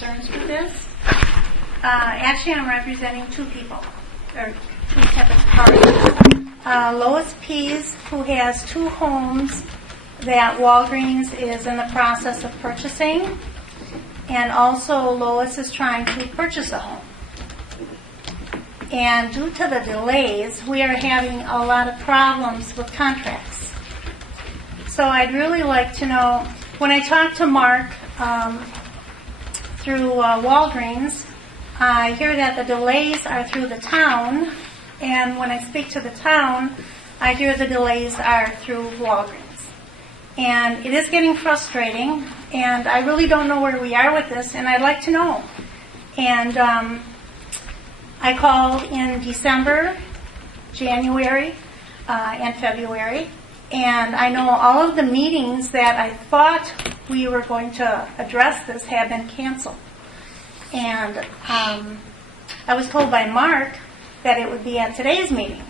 concerns with this. Actually, I'm representing two people, or two separate parties. Lois Pease, who has two homes that Walgreens is in the process of purchasing, and also Lois is trying to purchase a home. And due to the delays, we are having a lot of problems with contracts. So I'd really like to know, when I talked to Mark through Walgreens, I hear that the delays are through the town, and when I speak to the town, I hear the delays are through Walgreens. And it is getting frustrating, and I really don't know where we are with this, and I'd like to know. And I called in December, January, and February, and I know all of the meetings that I thought we were going to address this have been canceled. And I was told by Mark that it would be at today's meeting.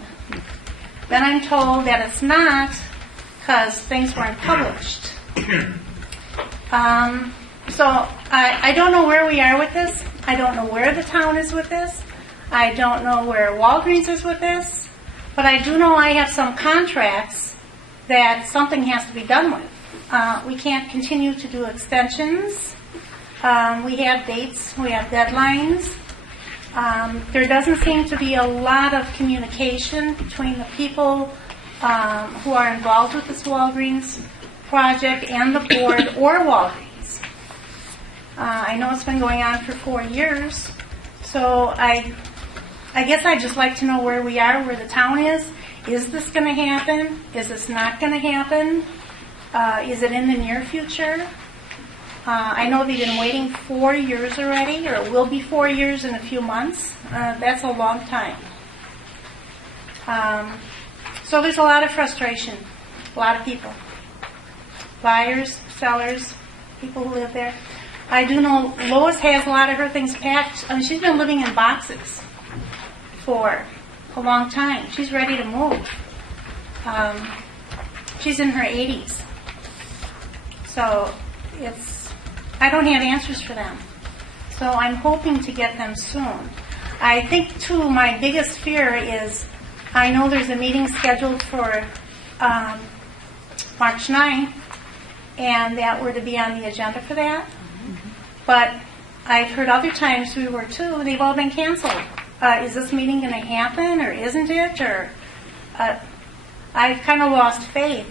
Then I'm told that it's not because things weren't published. So I don't know where we are with this. I don't know where the town is with this. I don't know where Walgreens is with this. But I do know I have some contracts that something has to be done with. We can't continue to do extensions. We have dates. We have deadlines. There doesn't seem to be a lot of communication between the people who are involved with this Walgreens project and the board or Walgreens. I know it's been going on for 4 years, so I guess I'd just like to know where we are, where the town is. Is this going to happen? Is this not going to happen? Is it in the near future? I know they've been waiting 4 years already, or it will be 4 years in a few months. That's a long time. So there's a lot of frustration, a lot of people. Buyers, sellers, people who live there. I do know Lois has a lot of her things packed. I mean, she's been living in boxes for a long time. She's ready to move. She's in her 80s. So I don't have answers for them. So I'm hoping to get them soon. I think, too, my biggest fear is, I know there's a meeting scheduled for March 9th, and that were to be on the agenda for that. But I've heard other times we were too, they've all been canceled. Is this meeting going to happen, or isn't it? Or I've kind of lost faith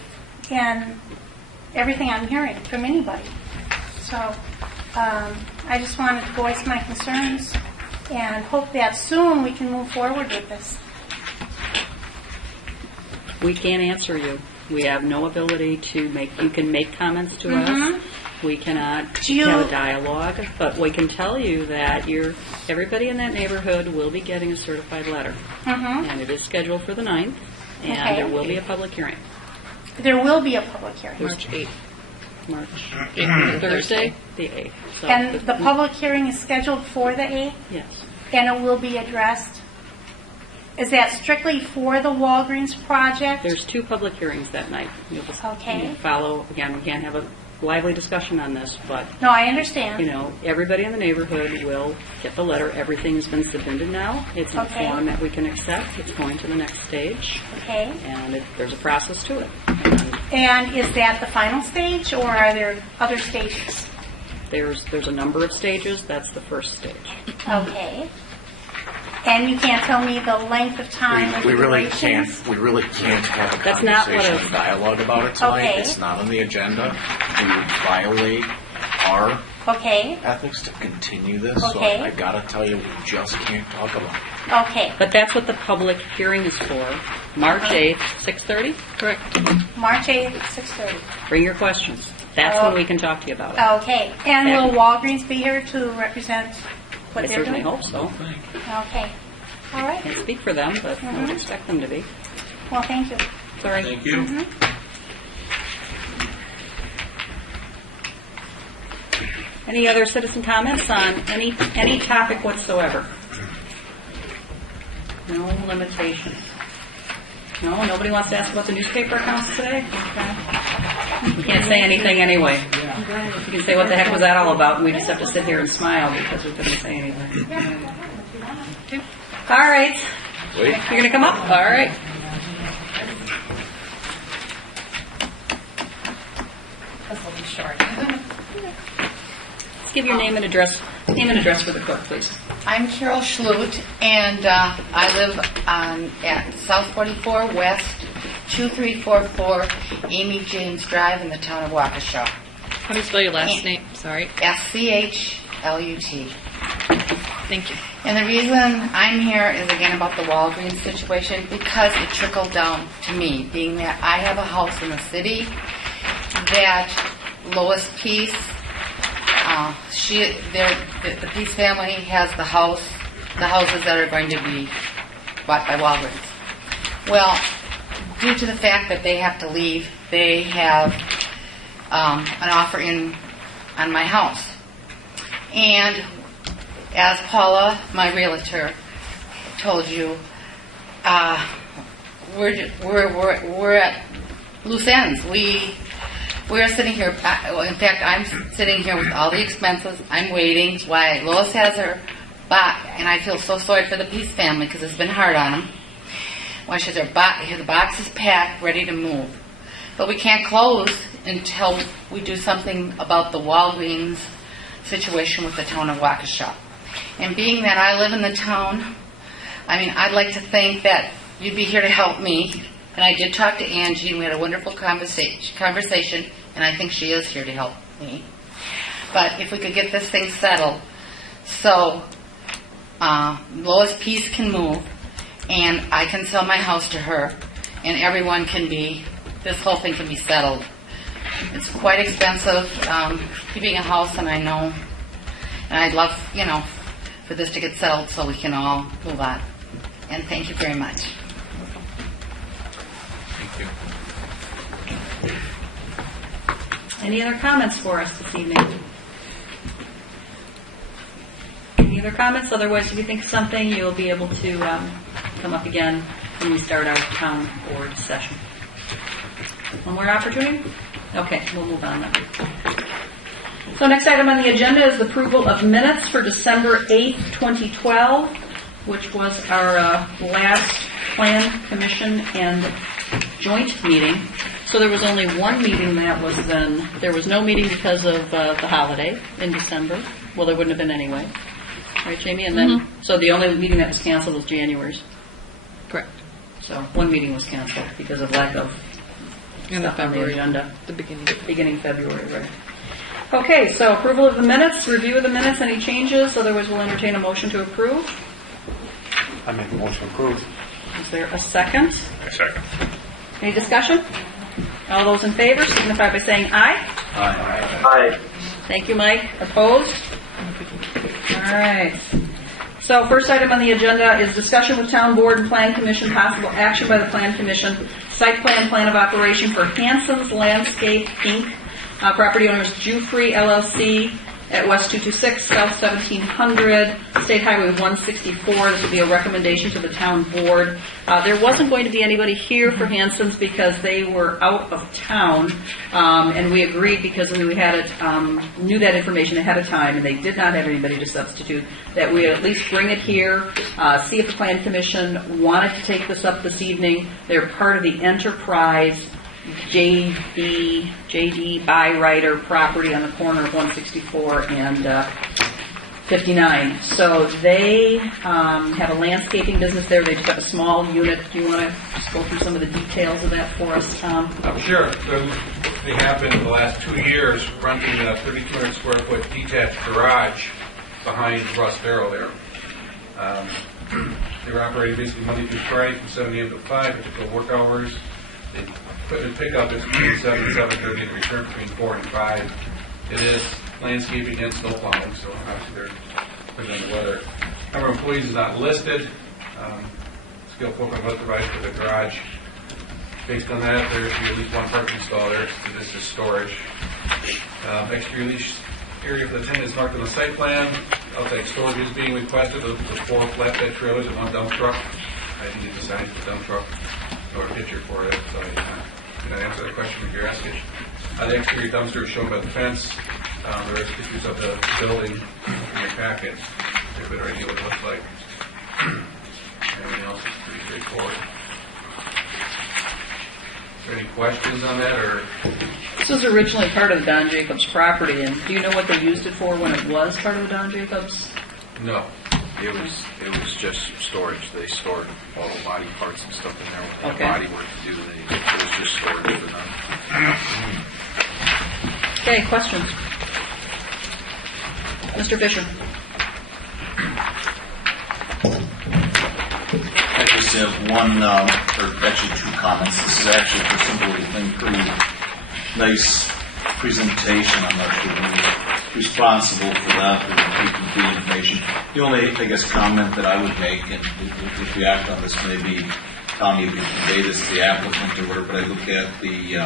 in everything I'm hearing from anybody. So I just wanted to voice my concerns and hope that soon we can move forward with this. We can't answer you. We have no ability to make, you can make comments to us. We cannot have a dialogue, but we can tell you that everybody in that neighborhood will be getting a certified letter. And it is scheduled for the 9th, and there will be a public hearing. There will be a public hearing. March 8th. March 8th, Thursday, the 8th. So and the public hearing is scheduled for the 8th? Yes. And it will be addressed? Is that strictly for the Walgreens project? There's 2 public hearings that night. You'll just Okay. follow. Again, we can't have a lively discussion on this, but No, I understand. Everybody in the neighborhood will get the letter. Everything has been submitted now. It's in a form that we can accept. It's going to the next stage. Okay. And there's a process to it. And is that the final stage, or are there other stages? There's a number of stages. That's the first stage. Okay. And you can't tell me the length of time or We really durations? can't have a That's not conversation what or dialogue about it tonight. Okay. It's not on the agenda. We would violate our Okay. ethics to continue this. Okay. So I gotta tell you, we just can't talk about it. Okay. But that's what the public hearing is for. March 8th, 6:30? Correct. March 8th, 6:30. Bring your questions. That's when we can talk to you about it. Okay. And will Walgreens be here to represent what I they're certainly doing? hope so. Okay. All right. Can't speak for them, but I would expect them to be. Well, thank you. Sorry. Thank you. Any other citizen comments on any topic whatsoever? No limitations. No, nobody wants to ask about the newspaper accounts today? Okay. You can't say anything anyway. You can say, what the heck was that all about? And we just have to sit here and smile because we couldn't say anything. Okay. All right. Wait. You're going to come up? All right. This will be short. Let's give your name and address. Name and address for the clerk, please. I'm Carol Schlut, and I live at South 44 West, 2344 Amy James Drive in the town of Waukesha. How do you spell your last name? Sorry. SCHLUT. Thank you. And the reason I'm here is again about the Walgreens situation because it trickled down to me, being that I have a house in the city that Lois Peace, the Peace family has the houses that are going to be bought by Walgreens. Well, due to the fact that they have to leave, they have an offer in on my house. And as Paula, my realtor, told you, we're at loose ends. We're sitting here. In fact, I'm sitting here with all the expenses. I'm waiting. Why Lois has her box, and I feel so sorry for the Peace family because it's been hard on them. Why she has her box? The box is packed, ready to move, but we can't close until we do something about the Walgreens situation with the town of Waukesha. And being that I live in the town, I mean, I'd like to think that you'd be here to help me. And I did talk to Angie, and we had a wonderful conversation, and I think she is here to help me. But if we could get this thing settled so Lois Peace can move, and I can sell my house to her, and everyone can be, this whole thing can be settled. It's quite expensive keeping a house, and I know, and I'd love, for this to get settled so we can all move on. And thank you very much. Thank you. Any other comments for us this evening? Any other comments? Otherwise, if you think of something, you'll be able to come up again when we start our town board session. One more opportunity? Okay, we'll move on then. So next item on the agenda is the approval of minutes for December 8th, 2012, which was our last Plan Commission and joint meeting. So there was only one meeting that was then, there was no meeting because of the holiday in December. Well, there wouldn't have been anyway. Right, Jamie? And then, so the only meeting that was canceled was January's. Correct. So one meeting was canceled because of lack of In the stuff on the February. agenda. The beginning. Beginning February, right. Okay, so approval of the minutes, review of the minutes, any changes? Otherwise, we'll entertain a motion to approve. I make a motion to approve. Is there a second? A second. Any discussion? All those in favor signify by saying aye. Aye. Thank you, Mike. Opposed? All right. So first item on the agenda is discussion with Town Board and Plan Commission, possible action by the Plan Commission, site plan of operation for Hanson's Landscape, Inc., property owners Jufrey, LLC, at West 226, South 1700, State Highway 164. This would be a recommendation to the Town Board. There wasn't going to be anybody here for Hanson's because they were out of town, and we agreed because we had knew that information ahead of time, and they did not have anybody to substitute, that we at least bring it here, see if the Plan Commission wanted to take this up this evening. They're part of the Enterprise JD Bywriter property on the corner of 164 and 59. So they have a landscaping business there. They just have a small unit. Do you want to just go through some of the details of that for us, Tom? Sure. So they have been in the last 2 years renting a 3,200 square foot detached garage behind Russ Barrow there. They were operating basically Monday through Friday from 7 a.m. to 5, typical work hours. The equipment pickup is between 7 and 7:30 and return between 4 and 5. It is landscaping and snow plowing, so obviously they're depending on the weather. Number of employees is not listed. Skilled folk on both devices for the garage. Based on that, there should be at least one parking stall there. So this is storage. Exterior lease area for the tenant is marked on the site plan. Outside storage is being requested with 4 flatbed trailers and 1 dump truck. I didn't get the size of the dump truck or a picture for it, so I did not answer that question if you're asking. The exterior dumpster is shown by the fence. There is pictures of the building in your packet. You have a good idea what it looks like. Everything else is pretty straightforward. Is there any questions on that, or? This was originally part of the Don Jacobs property, and do you know what they used it for when it was part of the Don Jacobs? No. It was just storage. They stored all the body parts and stuff in there. When they Okay. had body work to do, it was just storage for them. Okay, questions? Mr. Fisher? I just have one, or actually two comments. This is actually for somebody who's been pretty nice presentation. I'm not sure who's responsible for that, or the information. The only, I guess, comment that I would make, and if we act on this, maybe, Tom, you can convey this to the applicant or whatever, but I look at the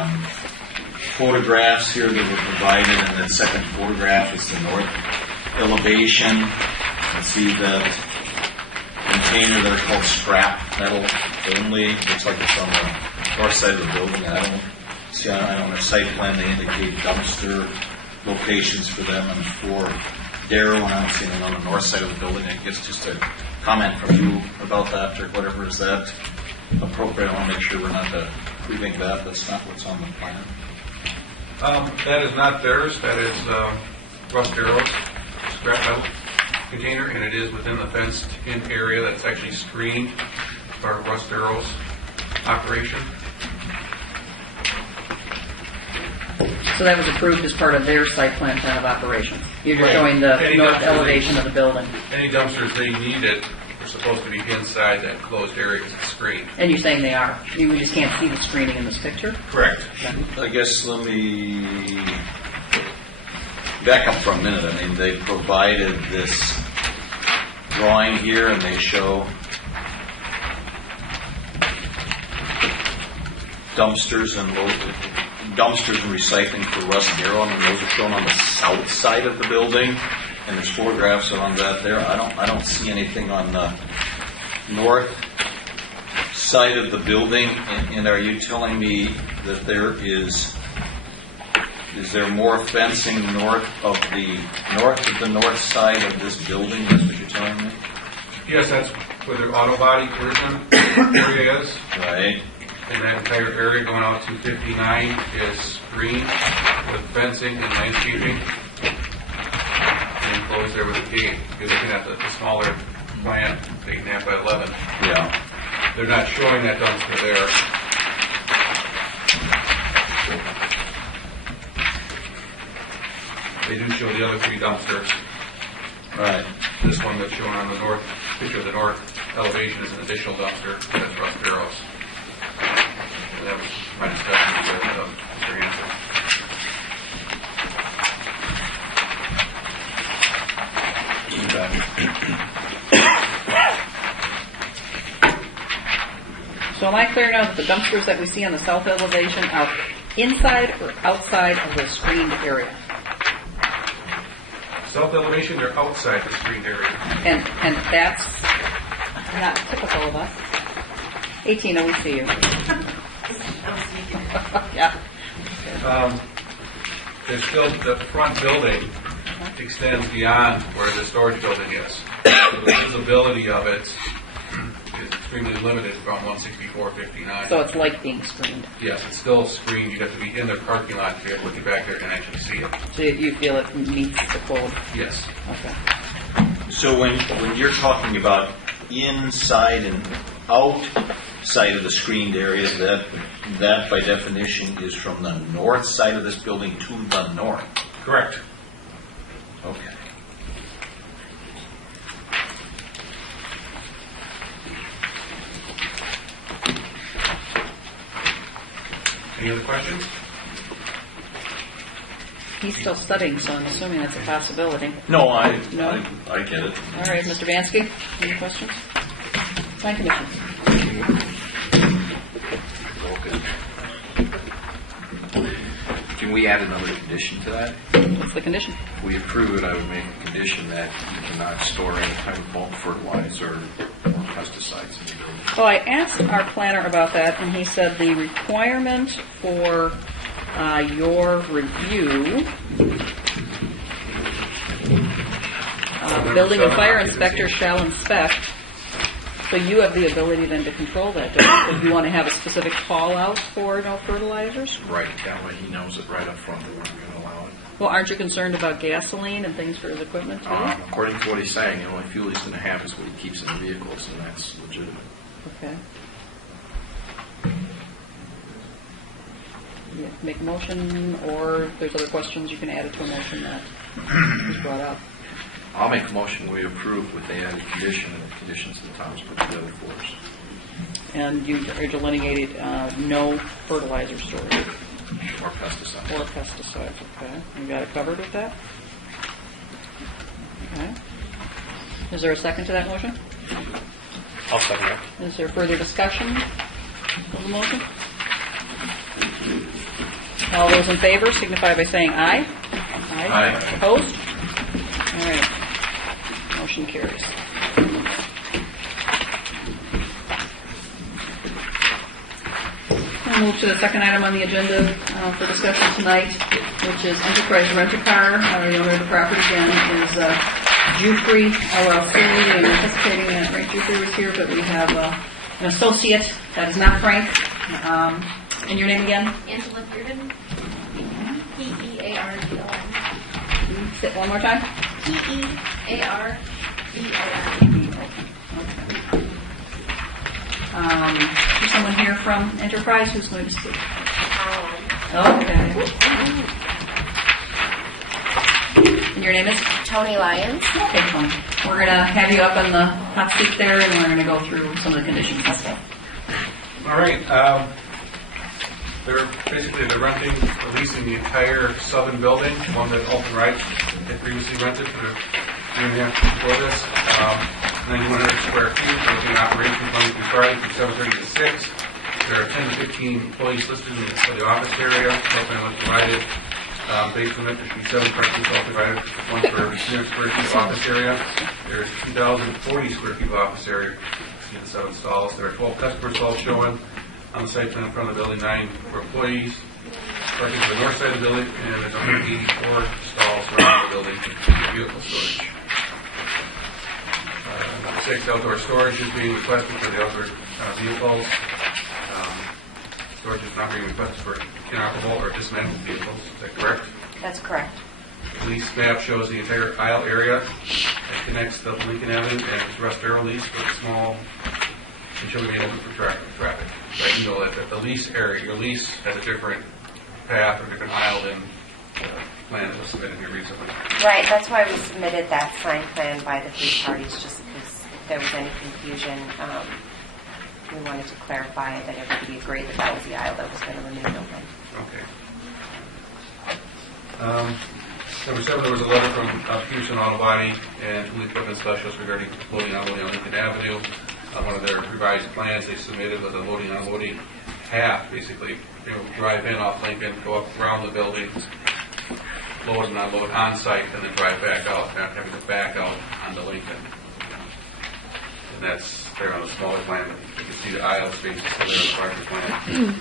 photographs here that were provided, and that second photograph is the north elevation. I see that container that are called scrap metal only. Looks like it's on the north side of the building. I don't see on their site plan they indicate dumpster locations for them and for Darrow, and I don't see anything on the north side of the building. I guess just a comment from you about that or whatever. Is that appropriate? I want to make sure we're not proving that. That's not what's on the plan. That is not theirs. That is Russ Darrow's scrap metal container, and it is within the fenced-in area that's actually screened as part of Russ Darrow's operation. So that was approved as part of their site plan of operations. You're just Right. showing the Any north dumpsters elevation of the building. Any dumpsters they needed are supposed to be inside that closed area because it's screened. And you're saying they are. We just can't see the screening in this picture? Correct. I guess let me back up for a minute. I mean, they provided this drawing here, and they show dumpsters and recycling for Russ Darrow. I mean, those are shown on the south side of the building, and there's photographs on that there. I don't see anything on the north side of the building. And are you telling me that there is there more fencing north of the north side of this building? That's what you're telling me? Yes, that's where the auto body collision area is. Right. And that entire area going out to 59 is screened with fencing and landscaping. And enclosed there with a gate. You're looking at the smaller plan, 8.5 by 11. Yeah. They're not showing that dumpster there. They do show the other three dumpsters. Right. This one that's shown on the north, picture of the north elevation is an additional dumpster. That's Russ Darrow's. And that was my discussion with Mr. Hanson. So am I clear now that the dumpsters that we see on the south elevation are inside or outside of the screened area? South elevation, they're outside the screened area. And that's not typical of us. 18, we see you. Yeah. There's still, the front building extends beyond where the storage building is. So the visibility of it is extremely limited from 164-59. So it's like being screened. Yes, it's still screened. You have to be in the parking lot to be able to get back there and actually see it. So you feel it meets the code? Yes. Okay. So when you're talking about inside and outside of the screened area, that by definition is from the north side of this building to the north. Correct. Okay. Any other questions? He's still studying, so I'm assuming that's a possibility. No, I get it. All right, Mr. Bansky, any questions? Plan Commission. Can we add another condition to that? What's the condition? If we approve it, I would make a condition that you cannot store any type of bulk fertilizer or pesticides in the building. Well, I asked our planner about that, and he said the requirement for your review. Building and fire inspector shall inspect. So you have the ability then to control that, don't you? If you want to have a specific call out for no fertilizers? Right, that way he knows it right up front that we're not going to allow it. Well, aren't you concerned about gasoline and things for his equipment too? According to what he's saying, the only fuel he's going to have is what he keeps in the vehicles, and that's legitimate. Okay. Yeah, make a motion, or if there's other questions, you can add it to a motion that was brought up. I'll make a motion we approve with the added condition and the conditions that Tom's put together for us. And you are delineated no fertilizer storage Or pesticides. or pesticides. Okay. You got it covered with that? Okay. Is there a second to that motion? I'll second it. Is there further discussion of the motion? All those in favor signify by saying aye. Aye. Opposed? All right. Motion carries. We'll move to the second item on the agenda for discussion tonight, which is Enterprise Rent-A-Car. The owner of the property again is Jufrey LLC, and anticipating that Frank Jufrey was here, but we have an associate that is not Frank. And your name again? Angela Bearden. P-E-A-R-D-O-N. Say it one more time. P-E-A-R-D-O-N. Is someone here from Enterprise who's going to speak? Okay. And your name is? Tony Lyons. Okay, fine. We're going to have you up on the hot seat there, and we're going to go through some of the conditions and stuff. All right. They're renting, or leasing the entire southern building, one that Alton Wright had previously rented for the year and a half before this. 9,100 square feet, working in operation Monday through Friday from 7:30 to 6. There are 10 to 15 employees listed for the office area. Open was provided. Based on it, there should be 7 parking stalls provided, one for 300 square feet of office area. There's 2,040 square feet of office area. See the 7 stalls. There are 12 customer stalls showing on the site plan in front of the building, 9 for employees. Parking to the north side of the building, and there's 184 stalls around the building for vehicle storage. Number 6, outdoor storage is being requested for the outdoor vehicles. Storage is not being requested for inoperable or dismantled vehicles. Is that correct? That's correct. The lease map shows the entire aisle area that connects the Lincoln Avenue and Russ Darrow lease with a small and should be open for traffic. But you know that the lease area, your lease has a different path or different aisle than the plan that was submitted here recently. Right, that's why we submitted that signed plan by the three parties, just because if there was any confusion, we wanted to clarify that everybody agreed that that was the aisle that was going to remain open. Okay. Number 7, there was a letter from Peterson Auto Body and Tool Equipment Specialists regarding loading and unloading on Lincoln Avenue. One of their revised plans they submitted was a loading and unloading path, basically. They would drive in off Lincoln, go up around the building, load and unload on site, and then drive back out, not having to back out onto Lincoln. And that's there on the smaller plan. You can see the aisle space is still there on the larger plan.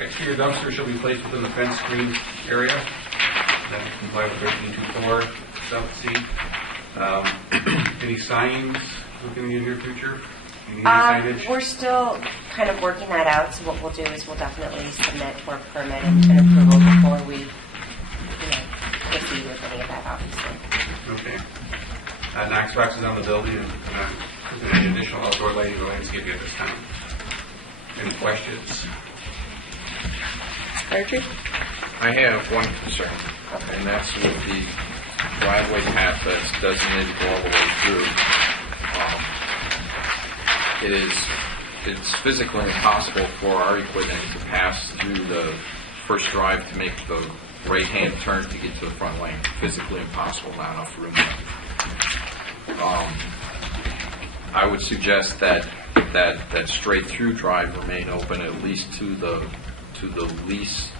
Exterior dumpster shall be placed within the fence screen area. That would comply with 1324 7C. Any signs looking in the near future? Any signage? We're still kind of working that out, so what we'll do is we'll definitely submit for a permit and approval before we proceed with any of that, obviously. Okay. Knox boxes on the building and any additional outdoor lighting or landscaping at this time. Any questions? Fire Chief? I have one concern, and that's with the driveway path that's designated all the way through. It's physically impossible for our equipment to pass through the first drive to make the right-hand turn to get to the front lane. Physically impossible, not enough room. I would suggest that straight-through drive remain open at least to the lease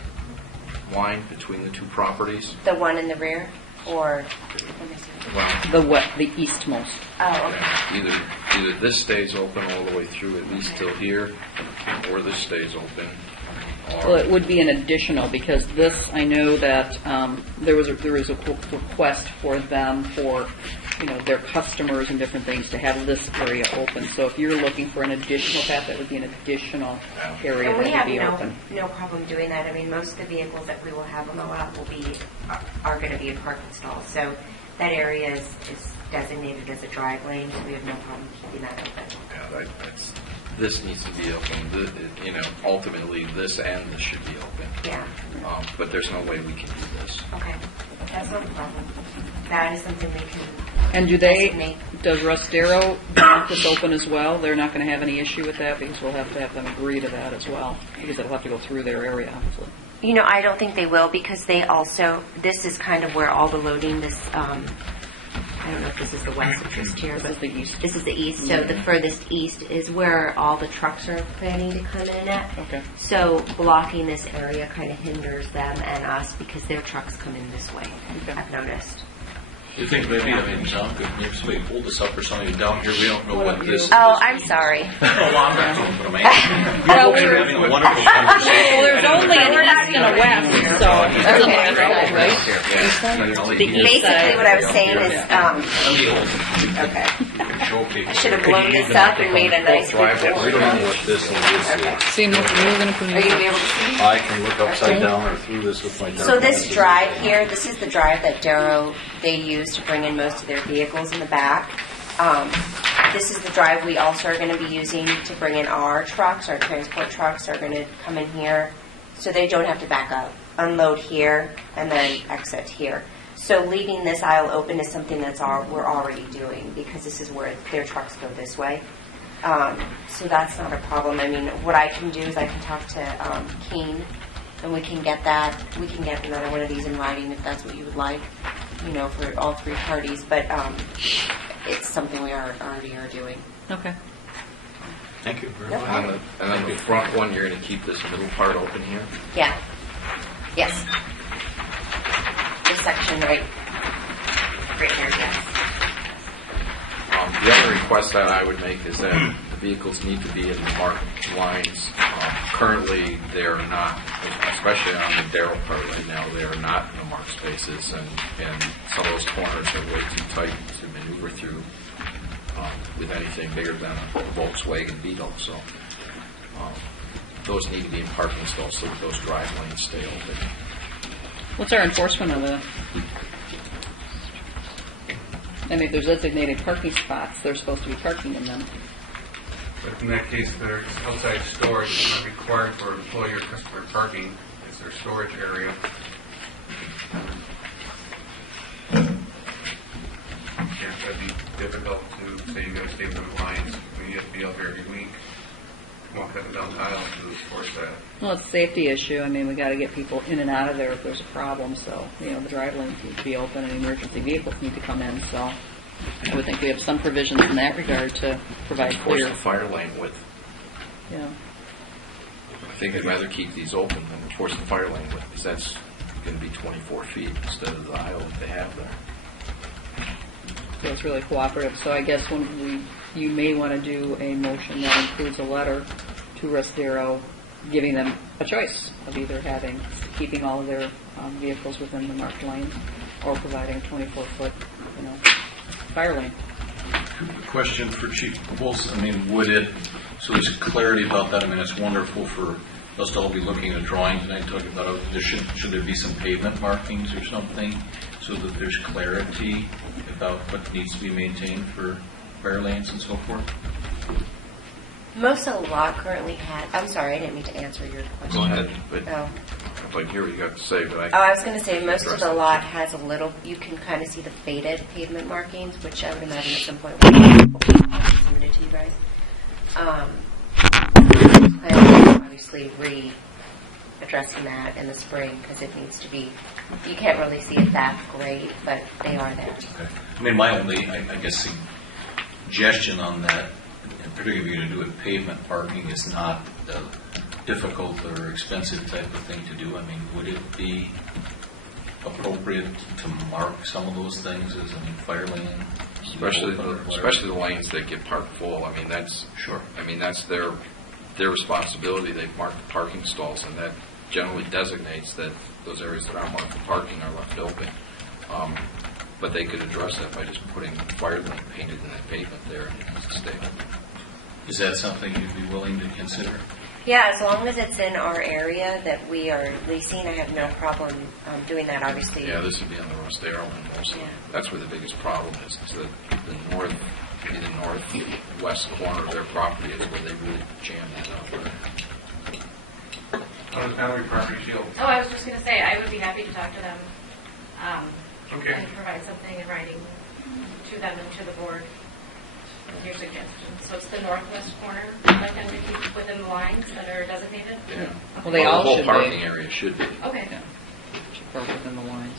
line between the two properties. The one in the rear, or Well, The eastmost. oh, okay. either this stays open all the way through at least till here, or this stays open Well, it would be an additional, because this, I know that there is a request for them, for, their customers and different things, to have this area open. So if you're looking for an additional path, that would be an additional area And we that have would be open. no problem doing that. I mean, most of the vehicles that we will have on the lot are going to be in parking stalls. So that area is designated as a drive lane, so we have no problem keeping that open. Yeah, this needs to be open. Ultimately, this and this should be open. Yeah. But there's no way we can do this. Okay. That's no problem. That is something we can And designate. does Rustero want this open as well? They're not going to have any issue with that, because we'll have to have them agree to that as well, because it'll have to go through their area, obviously. I don't think they will, because they also, this is kind of where all the loading, I don't know if this is the west interest here, This but is the east. this is the east. So the furthest east is where all the trucks are planning to come in at. Okay. So blocking this area kind of hinders them and us, because their trucks come in this way. Okay. I've noticed. You think maybe, John, maybe somebody pulled this up or something down here, we don't know what this is. Oh, I'm sorry. No, I'm not talking, but I'm asking. You're having a wonderful Well, conversation. there's only an east and a west, so it's on the other side, right? The east Basically, side. what I was saying is, Let me hold. okay. Show people. I should have blown this up and made a nice big We don't board. know what this and this is. Seeing what we're going to put Are you going to be able to see? I can look upside down or through this with my dark So this glasses. drive here, this is the drive that they use to bring in most of their vehicles in the back. This is the drive we also are going to be using to bring in our trucks. Our transport trucks are going to come in here, so they don't have to back up, unload here, and then exit here. So leaving this aisle open is something we're already doing, because this is where their trucks go this way. So that's not a problem. I mean, what I can do is I can talk to Keene, and we can get another one of these in writing if that's what you would like, for all three parties. But it's something we already are doing. Okay. Thank you very No much. problem. And then the front one, you're going to keep this middle part open here? Yeah. Yes. This section right here, yes. The other request that I would make is that the vehicles need to be in the marked lines. Currently, they are not, especially on the Darrow part right now, they are not in the marked spaces, and some of those corners are way too tight to maneuver through with anything bigger than a Volkswagen Beetle. So those need to be in parking stalls so that those drive lanes stay open. What's our enforcement of that? I mean, if there's designated parking spots, they're supposed to be parking in them. But in that case, there's outside storage is not required for employee or customer parking. It's their storage area. Yeah, that'd be difficult to say you gotta stay within the lines. You have to be out there every week. Walk up and down the aisle to enforce that. Well, it's a safety issue. I mean, we got to get people in and out of there if there's a problem. So, the drive lanes need to be open, and emergency vehicles need to come in. So, I would think we have some provisions in that regard to provide Enforce clear. the fire lane width. Yeah. I think I'd rather keep these open than enforce the fire lane width, because that's going to be 24 feet instead of the aisle that they have there. So it's really cooperative. So I guess you may want to do a motion that includes a letter to Rustero, giving them a choice of either keeping all of their vehicles within the marked lane, or providing a 24-foot, fire lane. Question for Chief Wilson. I mean, so there's clarity about that. I mean, it's wonderful for us to all be looking at drawings tonight, talking about should there be some pavement markings or something, so that there's clarity about what needs to be maintained for fire lanes and so forth? Most of the lot currently I'm sorry, I didn't mean to answer your question. Go ahead, but Oh. I'd like to hear what you got to say, but I was going to say, most of the lot has you can kind of see the faded pavement markings, which I would imagine at some point will be submitted to you guys. I'm obviously addressing that in the spring, because it needs to be, you can't really see it that great, but they are there. Okay. I mean, my only, I guess, suggestion on that, and particularly if you're going to do it pavement parking, is not a difficult or expensive type of thing to do. I mean, would it be appropriate to mark some of those things as fire lane? especially the lanes that get parked full. I mean, that's Sure. I mean, that's their their responsibility. They've marked the parking stalls, and that generally designates that those areas that aren't marked for parking are left open. But they could address that by just putting fire lane painted in that pavement there and stay open. Is that something you'd be willing to consider? Yeah, as long as it's in our area that we are leasing, I have no problem doing that, obviously. Yeah, this would be on the Rostero and also Yeah. that's where the biggest problem is that the northwest corner of their property is where they really jam that up. How does Mallory property feel? Oh, I was just going to say, I would be happy to talk to them Okay. and provide something in writing to them and to the board with your suggestions. So it's the northwest corner, like them to keep within the lines that are designated? Yeah. Well, they all the whole should parking be. area should be. Okay. Yeah. Should park within the lines.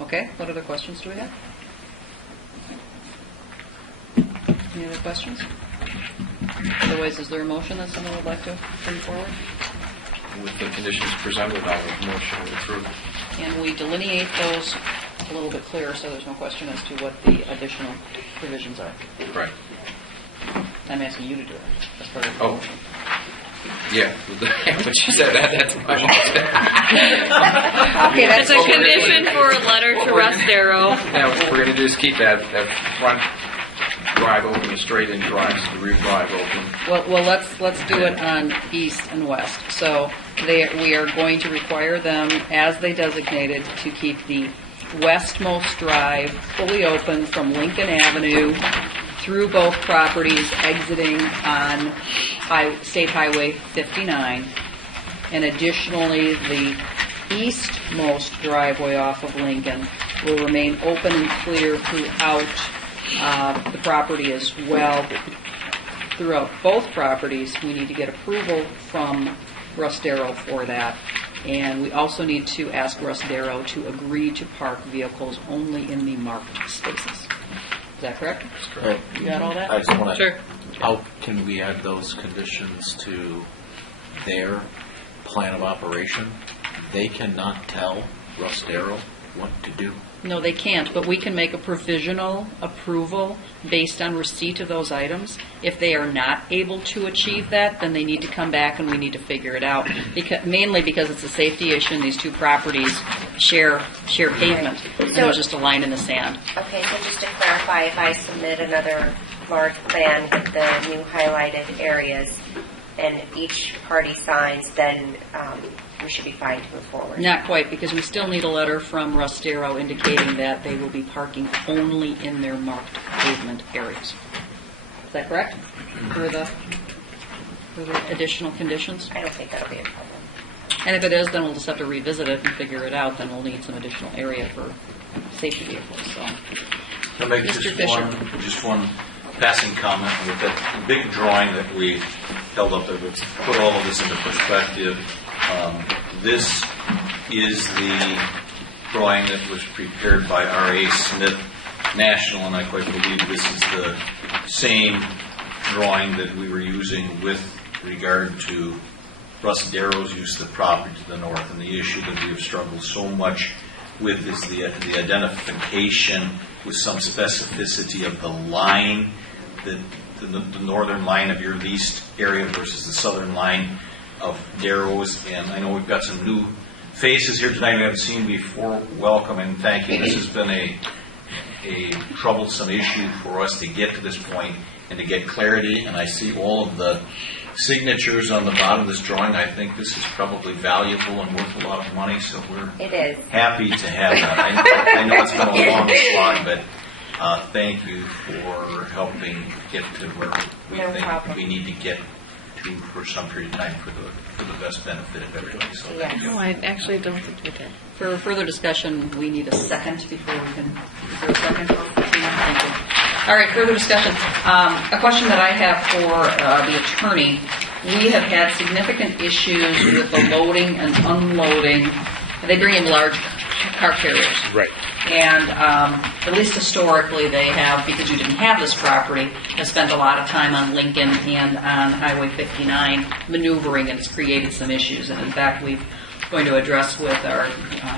Okay, what other questions do we have? Any other questions? Otherwise, is there a motion that someone would like to bring forward? With the conditions presented, I would motion to approve. Can we delineate those a little bit clearer so there's no question as to what the additional provisions are? Right. I'm asking you to do it. That's part of the Oh. motion. Yeah, but she said that's my motion. Okay, It's a condition for a letter to Rostero. Now, what we're going to do is keep that front drive open, the straight-in drive, so the rear drive open. Well, let's do it on east and west. So we are going to require them, as they designated, to keep the westmost drive fully open from Lincoln Avenue through both properties, exiting on State Highway 59, and additionally, the eastmost driveway off of Lincoln will remain open and clear throughout the property as well. Throughout both properties, we need to get approval from Rostero for that. And we also need to ask Rostero to agree to park vehicles only in the marked spaces. Is that correct? Correct. You got all that? I just want to. Sure. How can we add those conditions to their plan of operation? They cannot tell Rostero what to do. No, they can't, but we can make a provisional approval based on receipt of those items. If they are not able to achieve that, then they need to come back and we need to figure it out. Mainly because it's a safety issue and these two properties share pavement. And there's just a line in the sand. Okay, so just to clarify, if I submit another large plan with the new highlighted areas and each party signs, then we should be fine to move forward. Not quite, because we still need a letter from Rostero indicating that they will be parking only in their marked pavement areas. Is that correct? For the additional conditions? I don't think that'll be a problem. And if it is, then we'll just have to revisit it and figure it out. Then we'll need some additional area for safety vehicles. So, I'll make Mr. just one passing comment with that big drawing that we held up there to put all of this into perspective. This is the drawing that was prepared by R.A. Smith National, and I quite believe this is the same drawing that we were using with regard to Rostero's use of the property to the north. And the issue that we have struggled so much with is the identification with some specificity of the line, the northern line of your leased area versus the southern line of Darrow's. And I know we've got some new faces here tonight we haven't seen before. Welcome and thank you. This has been a troublesome issue for us to get to this point and to get clarity. And I see all of the signatures on the bottom of this drawing. I think this is probably valuable and worth a lot of money, so we're happy to have that. I know it's been a long slog, but thank you for helping get to where we think we need to get to for some period of time for the best benefit of everybody. So thank you. No, I actually don't think we did. for further discussion, we need a second before we can. Is there a second? Thank you. All right, further discussion. A question that I have for the attorney. We have had significant issues with the loading and unloading. They bring in large car carriers. Right. And at least historically they have, because you didn't have this property, have spent a lot of time on Lincoln and on Highway 59 maneuvering, and it's created some issues. And in fact, we've going to address with our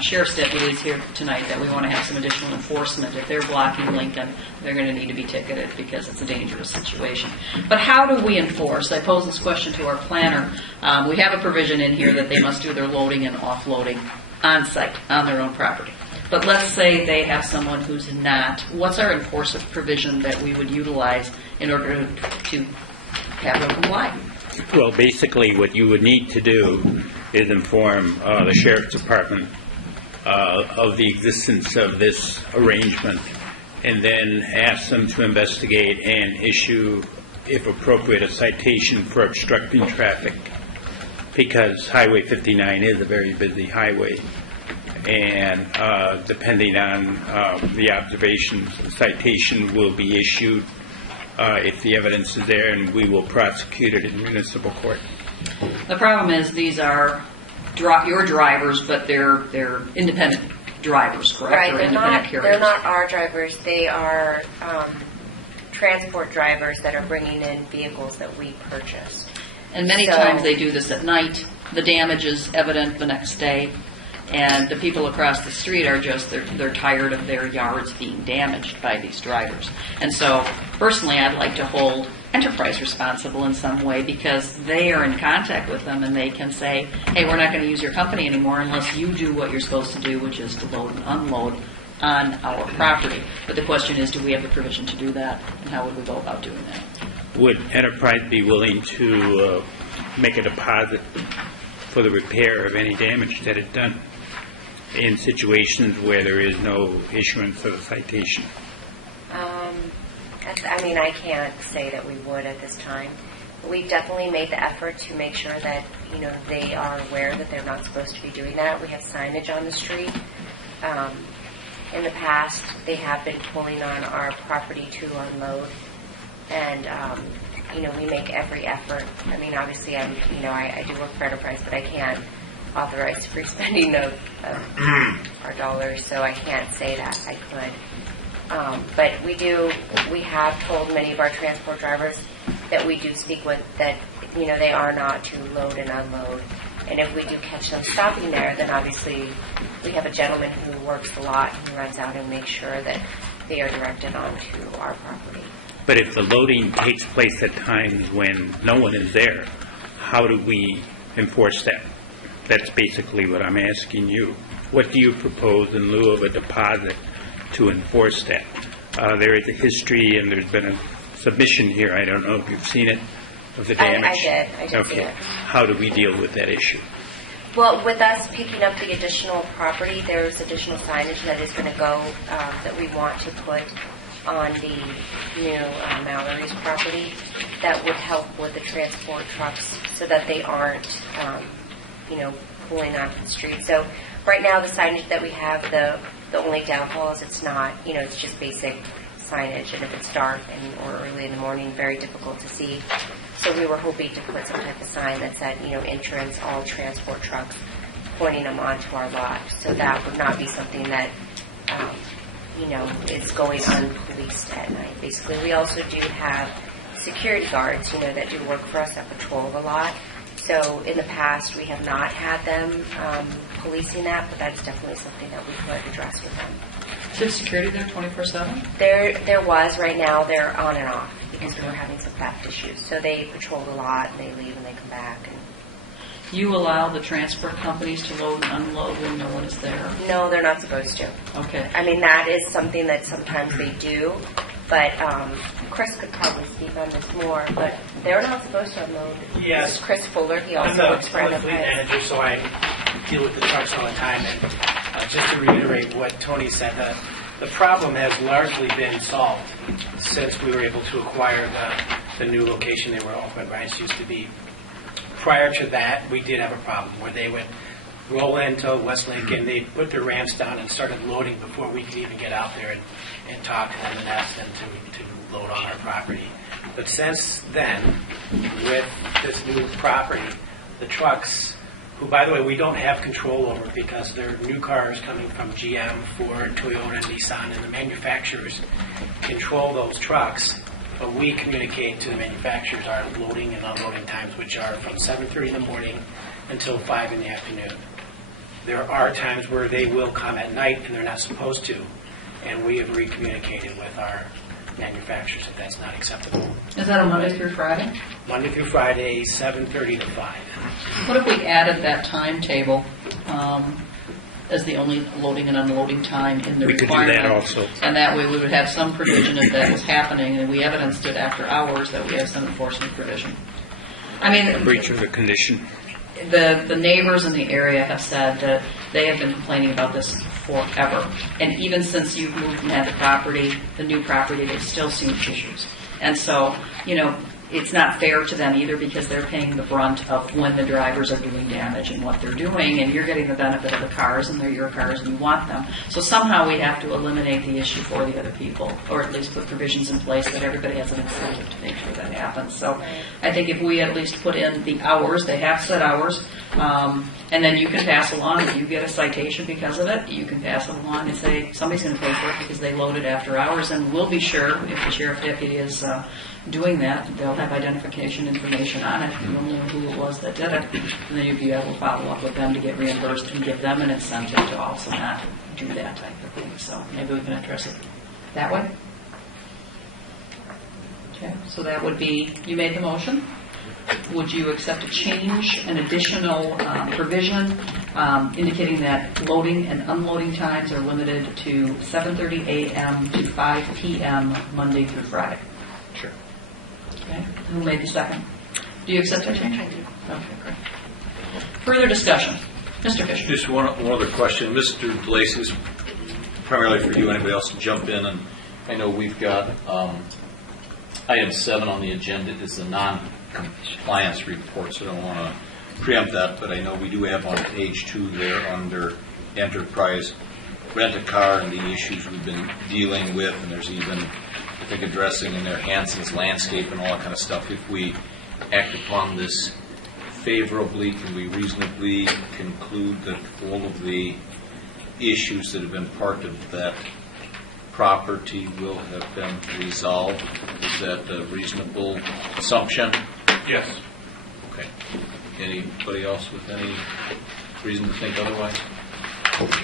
sheriff's deputies here tonight, that we want to have some additional enforcement. If they're blocking Lincoln, they're going to need to be ticketed because it's a dangerous situation. But how do we enforce? I pose this question to our planner. We have a provision in here that they must do their loading and offloading on site, on their own property. But let's say they have someone who's not. What's our enforcement provision that we would utilize in order to have them comply? Well, basically, what you would need to do is inform the Sheriff's Department of the existence of this arrangement, and then ask them to investigate and issue, if appropriate, a citation for obstructing traffic, because Highway 59 is a very busy highway, and depending on the observations, a citation will be issued if the evidence is there, and we will prosecute it in municipal court. The problem is these are your drivers, but they're independent drivers, correct? Right, Or they're independent they're not our drivers. They are transport drivers that are bringing in vehicles that we purchased. And many times they do this at night. The damage is evident the next day, and the people across the street are just, they're tired of their yards being damaged by these drivers. And so, personally, I'd like to hold Enterprise responsible in some way, because they are in contact with them and they can say, hey, we're not going to use your company anymore unless you do what you're supposed to do, which is to load and unload on our property. But the question is, do we have the provision to do that, and how would we go about doing that? Would Enterprise be willing to make a deposit for the repair of any damage that is done in situations where there is no issuance of a citation? I mean, I can't say that we would at this time. We've definitely made the effort to make sure that, they are aware that they're not supposed to be doing that. We have signage on the street. In the past, they have been pulling on our property to unload. And, we make every effort. I mean, obviously, I do work for Enterprise, but I can't authorize free spending of our dollars, so I can't say that I could. But we have told many of our transport drivers that we do speak with, that, they are not to load and unload. And if we do catch them stopping there, then obviously we have a gentleman who works the lot, who runs out and makes sure that they are directed onto our property. But if the loading takes place at times when no one is there, how do we enforce that? That's basically what I'm asking you. What do you propose in lieu of a deposit to enforce that? There is a history, and there's been a submission here, I don't know if you've seen it, of the damage. I did see it. How do we deal with that issue? Well, with us picking up the additional property, there's additional signage that is going to go, that we want to put on the new Mallory's property that would help with the transport trucks so that they aren't, pulling onto the street. So right now the signage that we have, the only downfall is it's not, it's just basic signage, and if it's dark or early in the morning, very difficult to see. So we were hoping to put some type of sign that said, entrance, all transport trucks, pointing them onto our lot. So that would not be something that, is going unpoliced at night. Basically, we also do have security guards, that do work for us that patrol the lot. So in the past, we have not had them policing that, but that's definitely something that we could address with them. Is there security there 24/7? There was. Right now, they're on and off because we were having some theft issues. So they patrol the lot, and they leave and they come back. And You allow the transport companies to load and unload when no one is there? no, they're not supposed to. Okay. I mean, that is something that sometimes they do, but Chris could probably speak on this more, but they're not supposed to unload. Yes. This is Chris Fuller. He I'm also the works for fleet Enterprise. manager, so I deal with the trucks all the time. And just to reiterate what Tony said, the problem has largely been solved since we were able to acquire the new location they were open. Bryant's used to be. Prior to that, we did have a problem where they would roll into West Lincoln, they'd put their ramps down and started loading before we could even get out there and talk to them and ask them to load on our property. But since then, with this new property, the trucks, who, by the way, we don't have control over because they're new cars coming from GM, Ford, Toyota, Nissan, and the manufacturers control those trucks. But we communicate to the manufacturers our loading and unloading times, which are from 7:30 in the morning until 5 in the afternoon. There are times where they will come at night and they're not supposed to, and we have recommunicated with our manufacturers that that's not acceptable. Is that a Monday through Friday? Monday through Friday, 7:30 to 5. What if we added that timetable as the only loading and unloading time in the We could do requirement? that also. And that way we would have some provision if that was happening, and we evidenced it after hours, that we have some enforcement provision. I mean, Breach of the condition. the neighbors in the area have said that they have been complaining about this forever. And even since you've moved and had the property, the new property, they've still seen issues. And so, it's not fair to them either, because they're paying the brunt of when the drivers are doing damage and what they're doing, and you're getting the benefit of the cars, and they're your cars and you want them. So somehow we have to eliminate the issue for the other people, or at least put provisions in place that everybody has an incentive to make sure that happens. So I think if we at least put in the hours, they have set hours, and then you can pass along, if you get a citation because of it, you can pass it along and say, somebody's going to pay for it because they loaded after hours, and we'll be sure if the sheriff deputy is doing that, they'll have identification information on it. You'll know who it was that did it, and then you'll be able to follow up with them to get reimbursed and give them an incentive to also not do that type of thing. So maybe we can address it that way. Okay, so that would be, you made the motion. Would you accept a change, an additional provision indicating that loading and unloading times are limited to 7:30 a.m. to 5 p.m. Monday through Friday? Sure. Okay, who made the second? Do you accept that change? Okay, great. Further discussion? Mr. Fisher. Just one other question. Mr. DeLacy, this is primarily for you. Anybody else to jump in? And I know we've got item 7 on the agenda is the non-compliance report, so I don't want to preempt that, but I know we do have on page 2 there under enterprise rent-a-car and the issues we've been dealing with, and there's even, I think, addressing in there Hanson's landscape and all that kind of stuff. If we act upon this favorably, can we reasonably conclude that all of the issues that have been part of that property will have been resolved? Is that a reasonable assumption? Yes. Okay. Anybody else with any reason to think otherwise?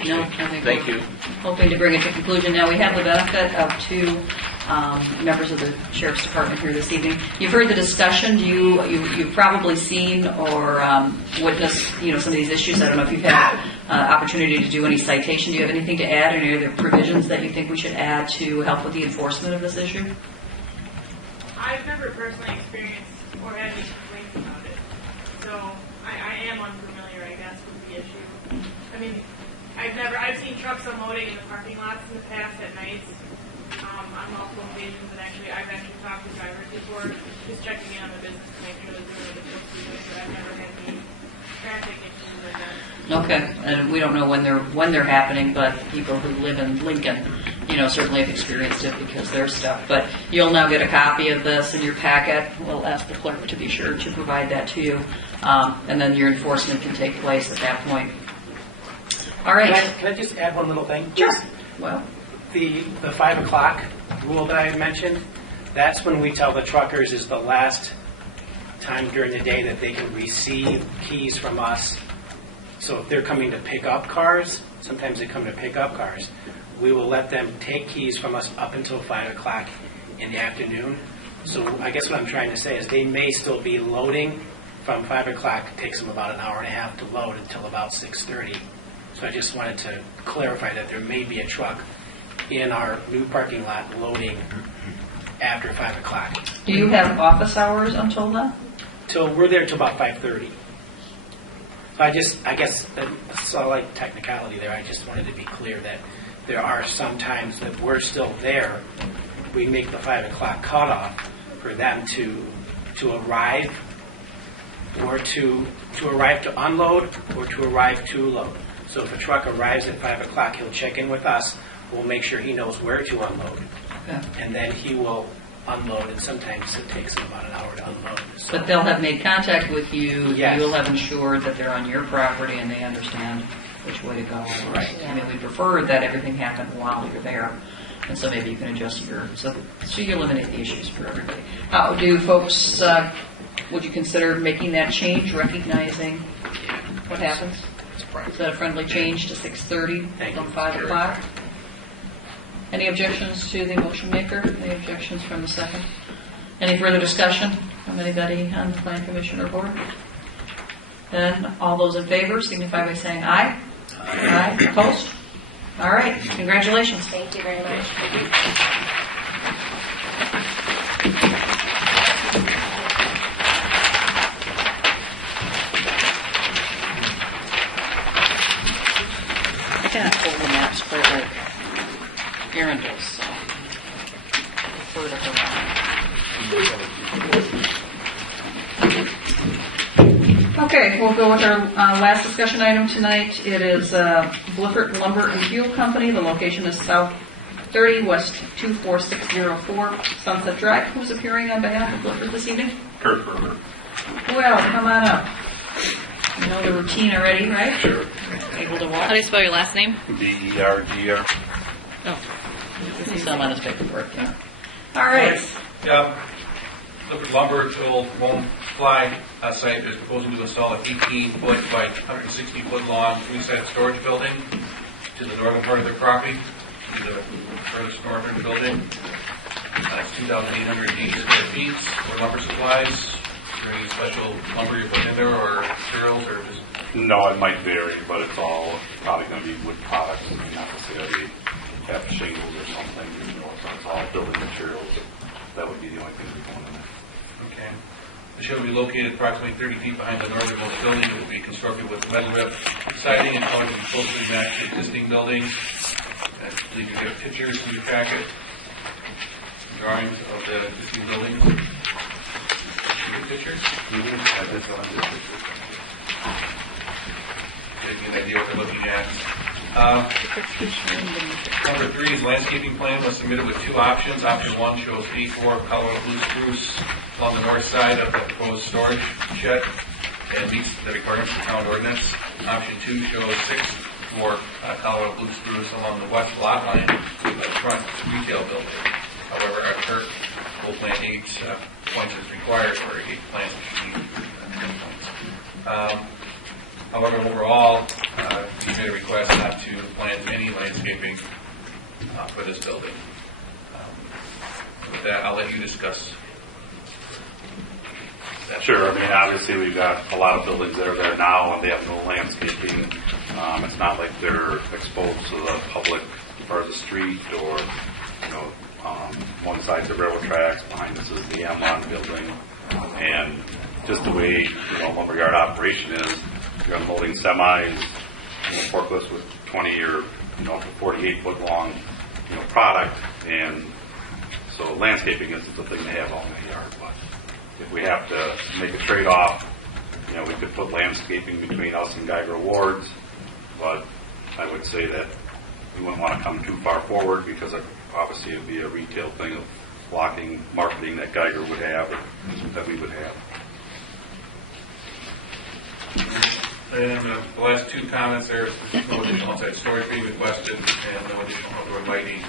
No, I think Thank we're you. hoping to bring it to conclusion. Now, we have the benefit of 2 members of the Sheriff's Department here this evening. You've heard the discussion. You've probably seen or witnessed, some of these issues. I don't know if you've had opportunity to do any citation. Do you have anything to add, or any other provisions that you think we should add to help with the enforcement of this issue? I've never personally experienced or had any complaints about it, so I am unfamiliar, I guess, with the issue. I mean, I've seen trucks unloading in the parking lots in the past at nights on multiple occasions, and I've talked to drivers before, just checking in on the business to make sure they're doing what they're supposed to be doing, but I've never had any traffic issues like that. Okay, and we don't know when they're happening, but people who live in Lincoln, certainly have experienced it because they're stuck. But you'll now get a copy of this in your packet. We'll ask the clerk to be sure to provide that to you, and then your enforcement can take place at that point. All right. Can I just add one little thing? Sure. Well, The 5 o'clock rule that I mentioned, that's when we tell the truckers is the last time during the day that they can receive keys from us. So if they're coming to pick up cars, sometimes they come to pick up cars, we will let them take keys from us up until 5 o'clock in the afternoon. So I guess what I'm trying to say is they may still be loading from 5 o'clock. It takes them about an hour and a half to load until about 6:30. So I just wanted to clarify that there may be a truck in our new parking lot loading after 5 o'clock. do you have office hours until then? We're there till about 5:30. So I guess it's all like technicality there. I just wanted to be clear that there are some times that we're still there. We make the 5 o'clock cutoff for them to arrive, or to arrive to unload, or to arrive to load. So if a truck arrives at 5 o'clock, he'll check in with us. We'll make sure he knows where to unload. Okay. And then he will unload, and sometimes it takes him about an hour to unload. So, But they'll have made contact with you. Yes. You'll have ensured that they're on your property and they understand which way to go. Right. I mean, we prefer that everything happen while you're there. And so maybe you can adjust so you eliminate the issues for everybody. How do folks, would you consider making that change, recognizing what happens? Is that a friendly change to 6:30 Thank from you. 5 o'clock? Any objections to the motion maker? Any objections from the second? Any further discussion from anybody on the plan commission or board? Then, all those in favor signify by saying aye. Aye. Opposed? All right, congratulations. Thank you very much. I cannot hold the maps quite like Erin does, so defer to her. Okay, we'll go with our last discussion item tonight. It is Blifford Lumber and Fuel Company. The location is South 30 West 24604 Sunset Drive. Who's appearing on behalf of Blifford this evening? Kurt Berger. Well, come on up. You know the routine already, right? Sure. Able to How walk? do you spell your last name? D-E-R-G-R. Oh, this is some on his paperwork, yeah. All right. Yeah. Liquid lumber tool won't fly site is proposing to install a 18-foot by 160-foot long three-sided storage building to the northern part of their property, to the furthest northern building. It's 2,880 square feet for lumber supplies. Is there any special lumber you're putting in there or materials or just? No, it might vary, but it's all probably going to be wood products, not necessarily half shingles or something. So it's all building materials. That would be the only thing we're going in there. Okay. The shed will be located approximately 30 feet behind the northernmost building. It will be constructed with metal rip siding and color to be closely match the existing building. I believe you get pictures in your packet, drawings of the existing buildings. You get pictures? Get an idea what they're looking at. Number 3 is landscaping plan was submitted with 2 options. Option 1 shows 84 Colorado blue spruce along the north side of the proposed storage shed and meets the requirements of the town ordinance. Option 2 shows 6 more Colorado blue spruce along the west lot line with a front retail building. However, our current full plan 8 points is required for 8 plans which need 10 points. However, overall, we made a request not to plant any landscaping for this building. With that, I'll let you discuss that. Sure. I mean, obviously, we've got a lot of buildings that are there now, and they have no landscaping. It's not like they're exposed to the public part of the street, or one side's the railroad tracks, behind us is the M1 building, and just the way lumberyard operation is, you're unloading semis, forklifts with 20 or 48 foot long product, and so landscaping is the thing they have all in the yard. But if we have to make a trade-off, we could put landscaping between us and Geiger Awards, but I would say that we wouldn't want to come too far forward because obviously it would be a retail thing of blocking marketing that Geiger would have or that we would have. And the last 2 comments there is no additional outside storage being requested and no additional outdoor lighting.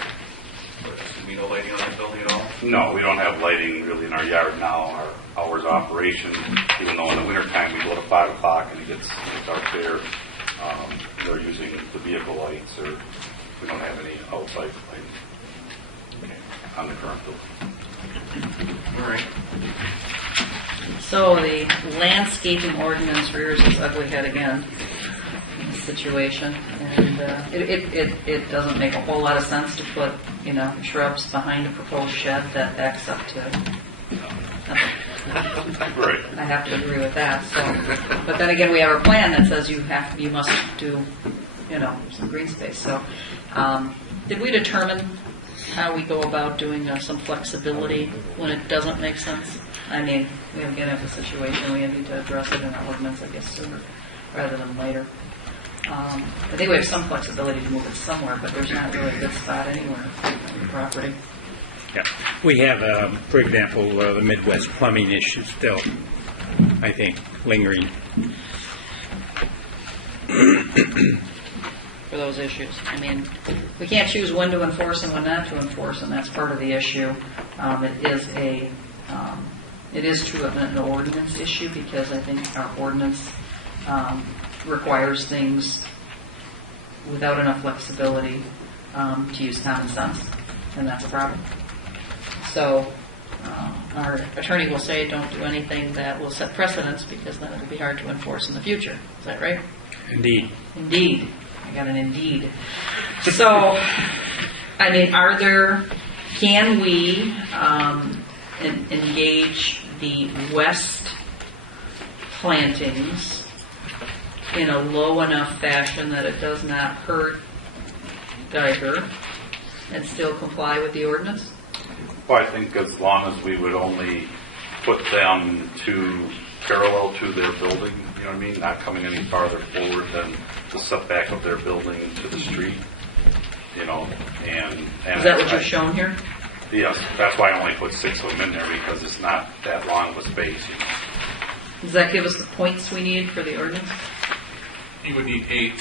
There should be no lighting on the building at all. No, we don't have lighting really in our yard now. Our hours of operation, even though in the wintertime we go to 5 o'clock and it gets dark there, they're using the vehicle lights, or we don't have any outside lights on the current building. All right. So the landscaping ordinance rears its ugly head again in this situation, and it doesn't make a whole lot of sense to put shrubs behind a proposed shed that backs up to nothing. Right. I have to agree with that. So, but then again, we have a plan that says you must do some green space. So, did we determine how we go about doing some flexibility when it doesn't make sense? I mean, we again have a situation, we need to address it in our ordinance, I guess, sooner rather than later. I think we have some flexibility to move it somewhere, but there's not really a good spot anywhere on the property. Yeah. We have, for example, the Midwest plumbing issue still, I think, lingering. For those issues. I mean, we can't choose when to enforce and when not to enforce, and that's part of the issue. It is true of an ordinance issue because I think our ordinance requires things without enough flexibility to use common sense, and that's a problem. So our attorney will say don't do anything that will set precedents, because then it'll be hard to enforce in the future. Is that right? Indeed. Indeed. I got an indeed. So, I mean, can we engage the west plantings in a low enough fashion that it does not hurt Geiger and still comply with the ordinance? Well, I think as long as we would only put them parallel to their building, you know what I mean, not coming any farther forward than the setback of their building to the street, you know, and Is that what you've shown here? Yes, that's why I only put 6 of them in there, because it's not that long of a space, you know. Does that give us the points we need for the ordinance? You would need 8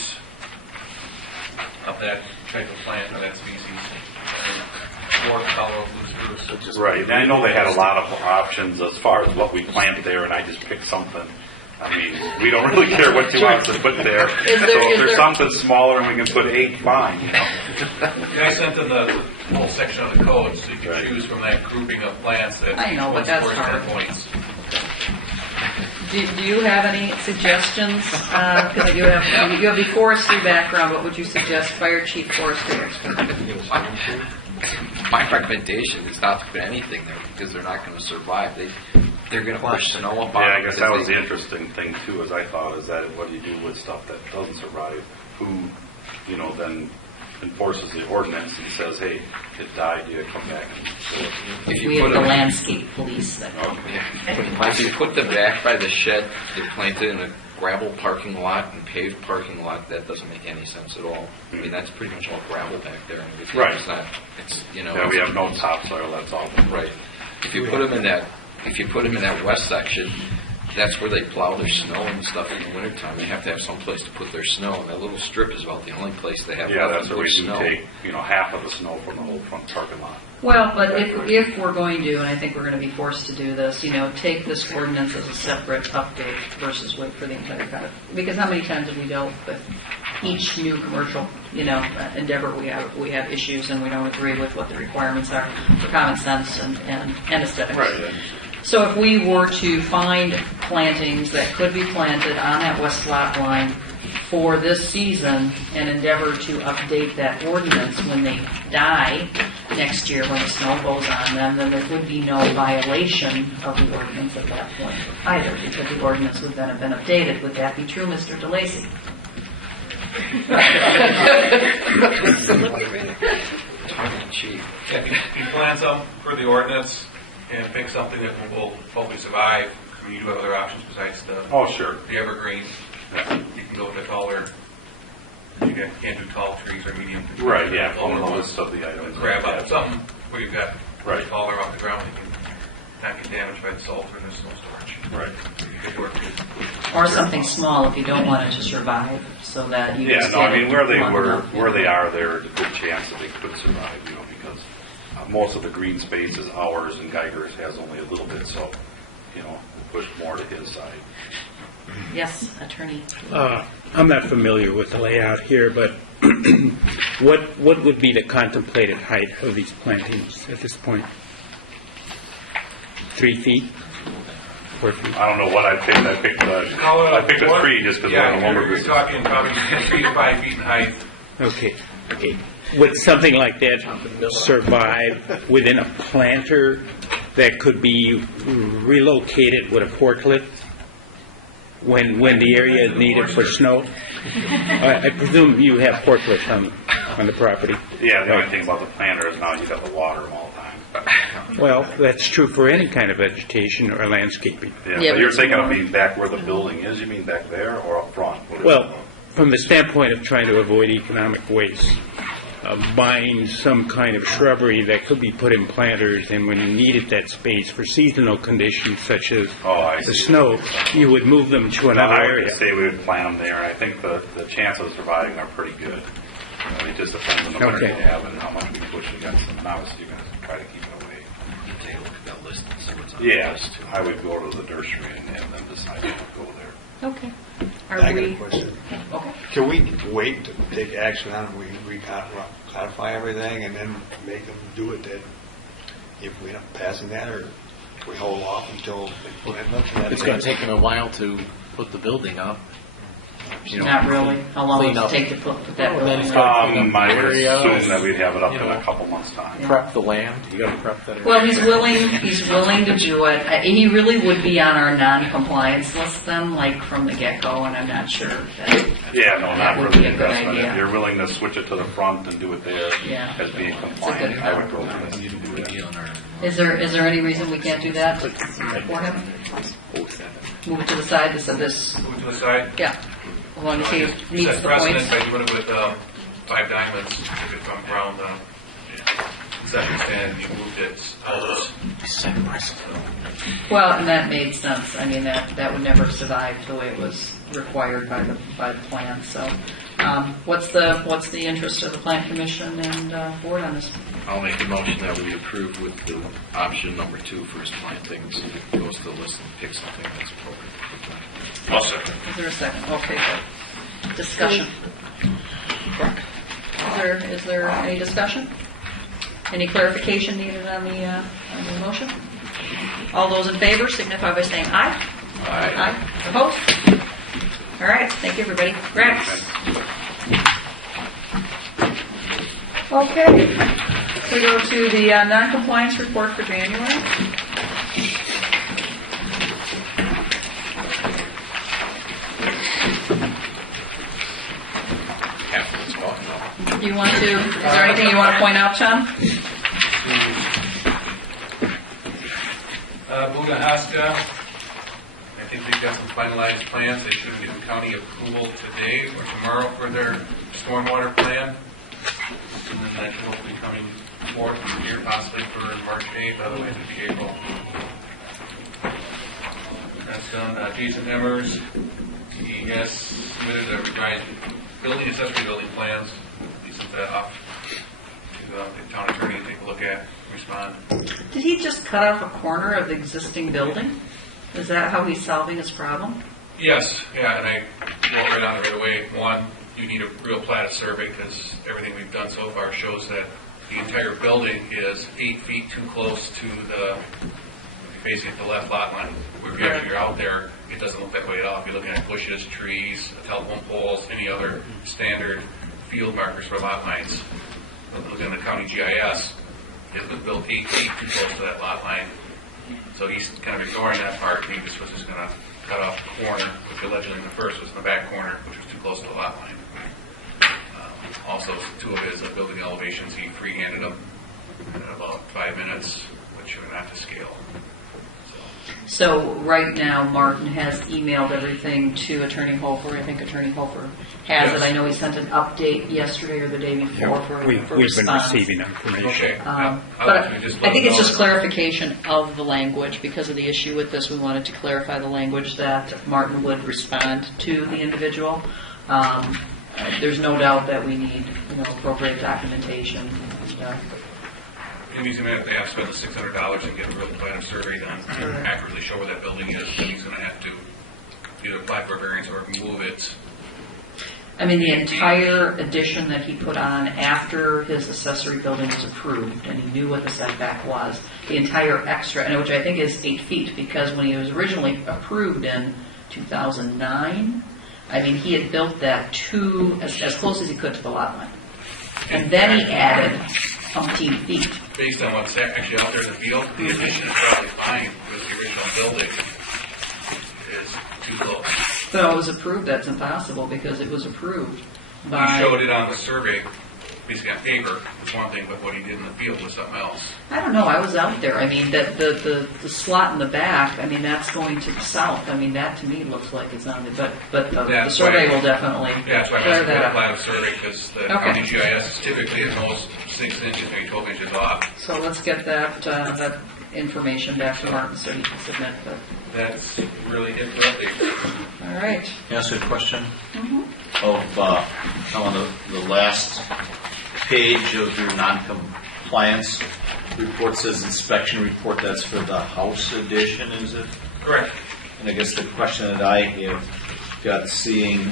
of that type of plant of that species. More hollow loose spruce. Right, and I know they had a lot of options as far as what we planted there, and I just picked something. I mean, we don't really care what you want us to put there. So if there's something smaller and we can put 8, fine, you know. Yeah, I sent them the whole section of the code, so you can choose from that grouping of plants that I know, but that's scores hard. 10 points. Do you have any suggestions? Because you have the forestry background. What would you suggest, Fire Chief Forestry Expert? My recommendation is not to put anything there, because they're not going to survive. They're going to push snow up on Yeah, I them guess because that was the interesting thing too, as I thought, is that what do you do with stuff that doesn't survive? Who, you know, then enforces the ordinance and says, hey, it died, you come back and kill it. If We you have put the them, landscape police that if you put them back by the shed, they're planted in a gravel parking lot and paved parking lot, that doesn't make any sense at all. I mean, that's pretty much all gravel back there. And everything. Right. It's not, it's, you know. Yeah, we have no topsoil, that's all. Right. If you put them in that west section, that's where they plow their snow and stuff in the wintertime. They have to have some place to put their snow, and that little strip is about the only place they have Yeah, left that's to where put we do snow. take, you know, half of the snow from the whole front parking lot. Well, but if we're going to, and I think we're going to be forced to do this, you know, take this ordinance as a separate update versus wait for the entire code. Because how many times have we dealt with each new commercial, you know, endeavor we have issues and we don't agree with what the requirements are for common sense and aesthetics. Right. So if we were to find plantings that could be planted on that west lot line for this season and endeavor to update that ordinance when they die next year when the snow goes on them, then there would be no violation of the ordinance at that point either, because the ordinance would then have been updated. Would that be true, Mr. DeLacy? Cheap. You plan some for the ordinance and pick something that will hopefully survive. I mean, you do have other options besides the evergreen. You can go with the taller. You can't do tall trees or medium. Right, yeah, on the list of the items. Grab up something where you've got Right. taller off the ground. You can not get damaged by the salt or the snow storage. Right. Good work. Or something small if you don't want it to survive, so that you Yeah, just no, I get mean, it where they long were, enough. where they are, there's a good chance that they could survive, you know, because most of the green space is ours and Geiger's has only a little bit, so, you know, we'll push more to his side. Yes, attorney. I'm not familiar with the layout here, but what would be the contemplated height of these plantings at this point? 3 feet? 4 feet? I don't know what I picked. I picked a tree just because we're in the lumber You're business. talking probably 3 to 5 feet in height. Okay. Would something like that survive within a planter that could be relocated with a forklift when the area is needed for snow? I presume you have forklifts on the property. Yeah, the only thing about the planter is now you got to water them all the time. Well, that's true for any kind of vegetation or landscaping. Yeah, but you're thinking of being back where the building is. You mean back there or up front? What is Well, it? from the standpoint of trying to avoid economic waste, buying some kind of shrubbery that could be put in planters, and when you needed that space for seasonal conditions such as the snow, you would move them to another I area. would say we would plant them there, and I think the chances of surviving are pretty good. It just depends on the winter you have and how much we push against them. And obviously, you're going to try to keep it away. You take a look at that list and see what's on Yeah, the list. I would go to the nursery and have them decide to go there. Okay. Are I got we? a question. Okay. Can we wait to take action on it? We codify everything and then make them do it that if we end up passing that, or we hold off until they end up in that? It's going to take them a while to put the building up. You know, Not really. How long clean does it up. take to put that Well, then building? it's got to clean up I the would area, assume that we'd have it up you in know, a couple months' time. prep the land. You got to prep that area. Well, he's willing to do it. He really would be on our non-compliance list then, like from the get-go, and I'm not sure that. Yeah, no, not That would really be a good investment. idea. If you're willing to switch it to the front and do it there Yeah. as being It's a compliant, good I would go call. for this. Is there any reason we can't do that for him? Move it to the side, this, Move to the side. yeah. As long as he meets Set the precedent points. by doing it with 5 diamonds, if it comes around concession stand, you moved it out. Set precedent. Well, and that made sense. I mean, that would never survive the way it was required by the plan, so. What's the interest of the Plan Commission and board on this? I'll make a motion that we approve with the option number 2 for his plantings. It goes to the list and pick something that's appropriate. I'll second. Is there a second? Okay, good. Discussion. Is there any discussion? Any clarification needed on the motion? All those in favor signify by saying aye. Aye. Opposed? All right, thank you, everybody. Rex. Okay, we go to the non-compliance report for January. You want to? Is there anything you want to point out, John? Waukesha, I think they've got some finalized plans. They should get the county approval today or tomorrow for their stormwater plan. And then that should hopefully coming forth here possibly for March 8th, otherwise it'd be April. That's done. Jason Emmers, he has submitted a revised accessory building plans. He sent that off to the town attorney to take a look at, respond. Did he just cut off a corner of the existing building? Is that how he's solving his problem? Yes, yeah, and I wrote right on it right away. One, you need a real platted survey because everything we've done so far shows that the entire building is 8 feet too close to the, facing at the left lot line. Where if you're out there, it doesn't look that way at all. If you're looking at bushes, trees, telephone poles, any other standard field markers for lot lines, looking at the county GIS, it was built 8 feet too close to that lot line. So he's kind of ignoring that part, and he just was just going to cut off the corner, which allegedly in the first was in the back corner, which was too close to the lot line. Also, 2 of his building elevations, he freehanded them in about 5 minutes, which are not to scale. So right now, Martin has emailed everything to Attorney Hofer. I think Attorney Hofer has it. I know he sent an update yesterday or the day before for We've been response. receiving information. Okay. But I think it's just clarification of the language. Because of the issue with this, we wanted to clarify the language that Martin would respond to the individual. There's no doubt that we need, appropriate documentation and stuff. And he's going to have to spend the $600 and get a real plan of survey done to accurately show where that building is. Then he's going to have to either apply for a variance or move it. I mean, the entire addition that he put on after his accessory building was approved, and he knew what the setback was, the entire extra, and which I think is 8 feet, because when he was originally approved in 2009, I mean, he had built that as close as he could to the lot line. And then he added 15 feet. Based on what's actually out there in the field, the addition is probably fine because the original building is too close. So it was approved, that's impossible, because it was approved by... He showed it on the survey, basically on paper, was one thing, but what he did in the field was something else. I don't know, I was out there. I mean, the slot in the back, I mean, that's going to the south. I mean, that to me looks like it's on the, but the survey will definitely Yeah, that's why clear I that asked up. for a plan of survey, because the county GIS is typically at most 6 inches, maybe 12 inches off. So let's get that information back to Martin so he can submit the... That's really it for updates. All right. Can I ask you a question? Mm-hmm. On the last page of your non-compliance report says inspection report. That's for the house addition, is it? Correct. And I guess the question that I have, got seeing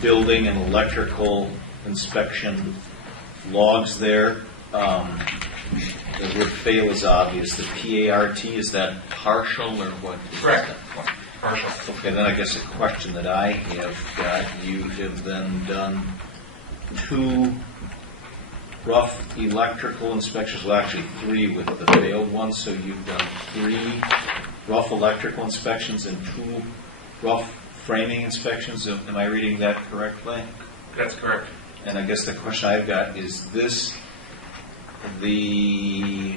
building and electrical inspection logs there. The word fail is obvious. The PART, is that partial or what? Correct. Partial. Okay, then I guess a question that I have got, you have then done 2 rough electrical inspections, well actually 3 with the failed one, so you've done 3 rough electrical inspections and 2 rough framing inspections. Am I reading that correctly? That's correct. And I guess the question I've got is this, the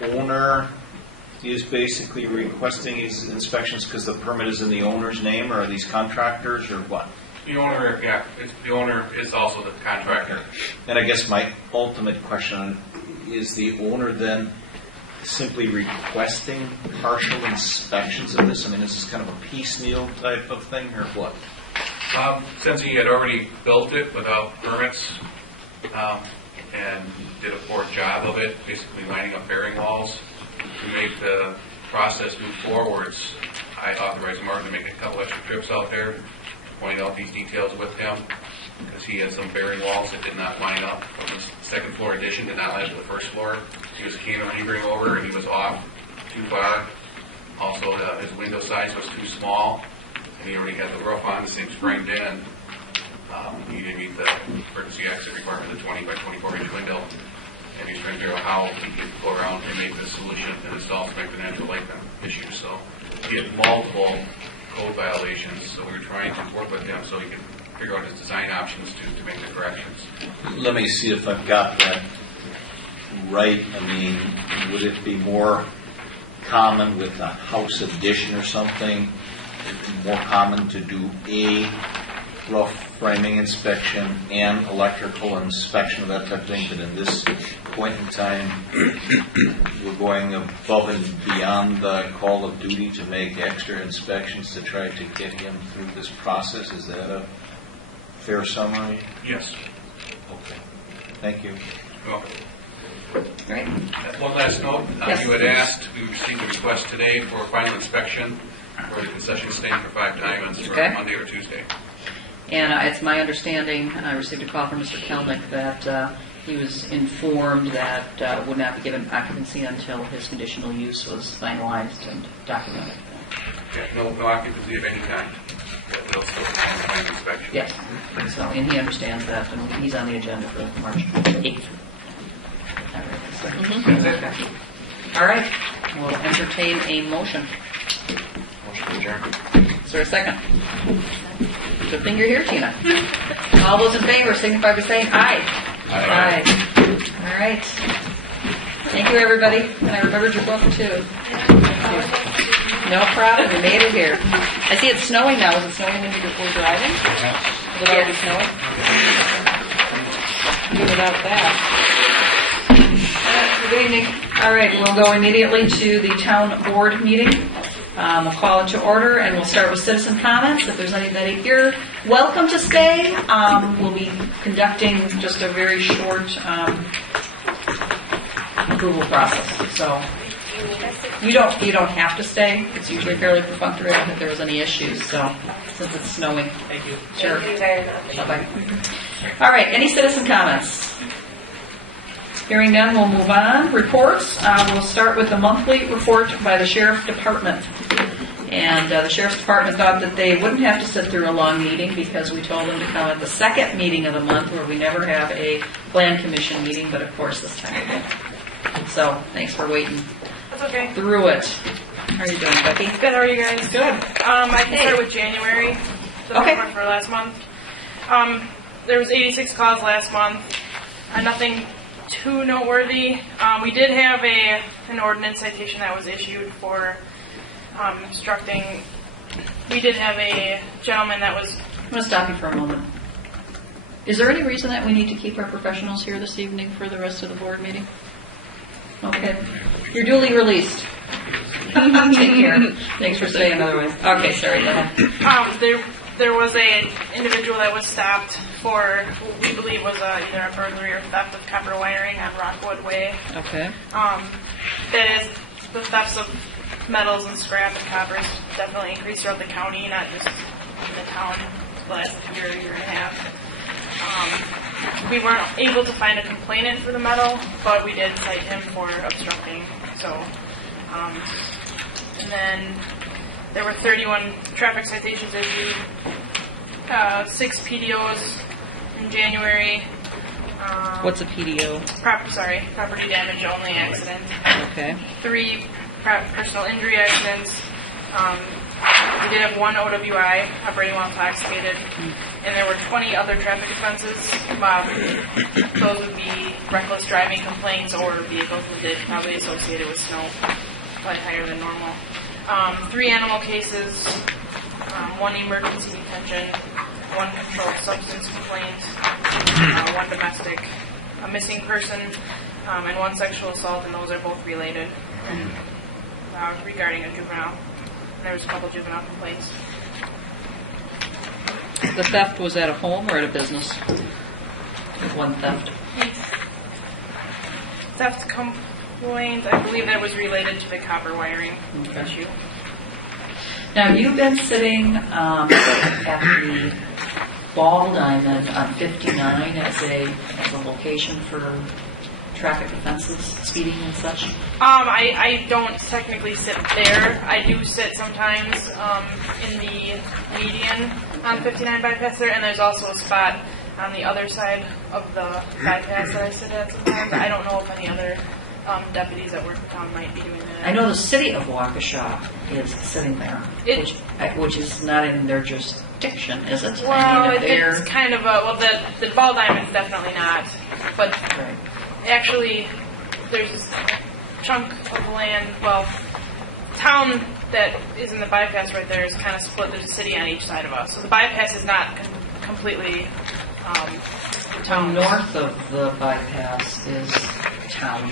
owner is basically requesting these inspections because the permit is in the owner's name, or are these contractors, or what? The owner, the owner is also the contractor. And I guess my ultimate question is, the owner then simply requesting partial inspections of this? I mean, is this kind of a piecemeal type of thing, or what? Since he had already built it without permits and did a poor job of it, basically lining up bearing walls, to make the process move forwards, I authorized Martin to make a couple extra trips out there, point out these details with him, because he had some bearing walls that did not line up from the second floor addition, did not line up with the first floor. He was cantilevering over, and he was off too far. Also, his window size was too small, and he already had the roof on, the same framed in. He didn't meet the emergency exit requirement of 20 by 24 inch window, and he's trying to figure out how he could go around and make this solution and install some the natural light issue. So he had multiple code violations, so we were trying to work with him so he could figure out his design options to make the corrections. Let me see if I've got that right. I mean, would it be more common with a house addition or something, more common to do a rough framing inspection and electrical inspection of that type of thing, but in this point in time, we're going above and beyond the call of duty to make extra inspections to try to get him through this process? Is that a fair summary? Yes. Okay. Thank you. You're welcome. Great. One last note, Yes. you had asked, we received a request today for a final inspection for the concession stand for 5 diamonds for Okay. Monday or Tuesday. And it's my understanding, I received a call from Mr. Kelnick that he was informed that would not be given occupancy until his conditional use was finalized and documented. Okay, no occupancy of any kind. They'll still have a final inspection. Yes. So, and he understands that, and he's on the agenda for March 8th. That's it. All right. We'll entertain a motion. Motion to adjourn. Is there a second? Good thing you're here, Tina. All those in favor signify by saying aye. Aye. All right. Thank you, everybody. And I remembered your book, too. No problem. We made it here. I see it's snowing now. Is it snowing when you were driving? Is it already snowing? Even without that. Good evening. All right, we'll go immediately to the town board meeting. We'll call it to order, and we'll start with citizen comments. If there's anybody here, welcome to stay. We'll be conducting just a very short approval process. So you don't have to stay. It's usually fairly perfunctory. I don't think there was any issues. So since it's snowing, Thank you. sure. Bye-bye. All right. Any citizen comments? Hearing none, we'll move on. Reports. We'll start with the monthly report by the Sheriff Department. And the Sheriff's Department thought that they wouldn't have to sit through a long meeting because we told them to come at the second meeting of the month where we never have a Plan Commission meeting, but of course this time we did. So thanks for waiting That's okay. through it. How are you doing, Becky? Good, how are you guys? Good. I can start with January, the Okay. report for last month. There was 86 calls last month. Nothing too noteworthy. We did have an ordinance citation that was issued for obstructing. We did have a gentleman that was... I'm going to stop you for a moment. Is there any reason that we need to keep our professionals here this evening for the rest of the board meeting? Okay. You're duly released. Take care. Thanks for staying otherwise. Okay, sorry, go ahead. There was an individual that was stopped for what we believe was either a burglary or theft of copper wiring on Rockwood Way. Okay. That is the thefts of metals and scrap and coppers definitely increased throughout the county, not just in the town the last year and a half. We weren't able to find a complainant for the metal, but we did cite him for obstructing. So, and then there were 31 traffic citations issued, 6 PDOs in January. What's a PDO? Property damage only accident. Okay. 3 personal injury accidents. We did have 1 OWI, operating while intoxicated, and there were 20 other traffic offenses. Those would be reckless driving complaints or vehicles that probably associated with snow, probably higher than normal. 3 animal cases, 1 emergency detention, 1 controlled substance complaint, 1 domestic, a missing person, and 1 sexual assault, and those are both related regarding a juvenile. There was a couple juvenile complaints. The theft was at a home or at a business? 1 theft. Theft complaint, I believe that was related to the copper wiring issue. Now, you've been sitting at the Ball Diamond on 59 as a location for traffic offenses, speeding and such? I don't technically sit there. I do sit sometimes in the median on 59 bypass there, and there's also a spot on the other side of the bypass that I sit at sometimes. I don't know if any other deputies that work for town might be doing that. I know the city of Waukesha is sitting there, which is not in their jurisdiction, is it? Well, it's kind of the Ball Diamond's definitely not, but actually there's this chunk of land, town that is in the bypass right there is kind of split. There's a city on each side of us, so the bypass is not completely town. North of the bypass is town,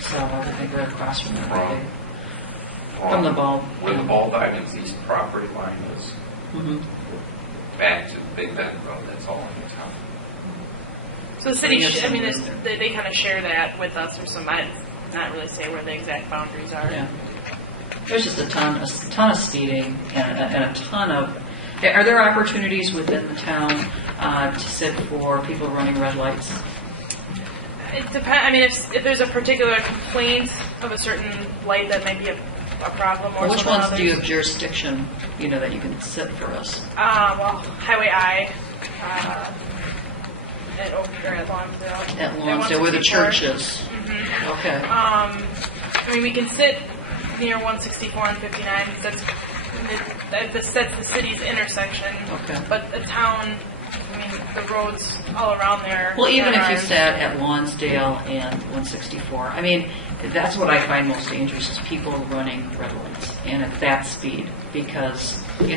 so I think we're across from the from the Ball. Where the Ball Diamond's east property line is, back to Big Bend Road, that's all in the town. So the city, they kind of share that with us, or some. I not really say where the exact boundaries are. Yeah. There's just a ton of speeding and a ton of. Are there opportunities within the town to sit for people running red lights? It depends. I mean, if there's a particular complaint of a certain light that might be a problem, or which ones do you have jurisdiction? That you can sit for us. Highway I. At Lonsdale. At Lonsdale, where the church is. Okay. We can sit near 164 and 59 because that's the city's intersection. Okay. But the town, the roads all around there. Well, even if you sat at Lonsdale and 164, that's what I find most dangerous is people running red lights and at that speed because if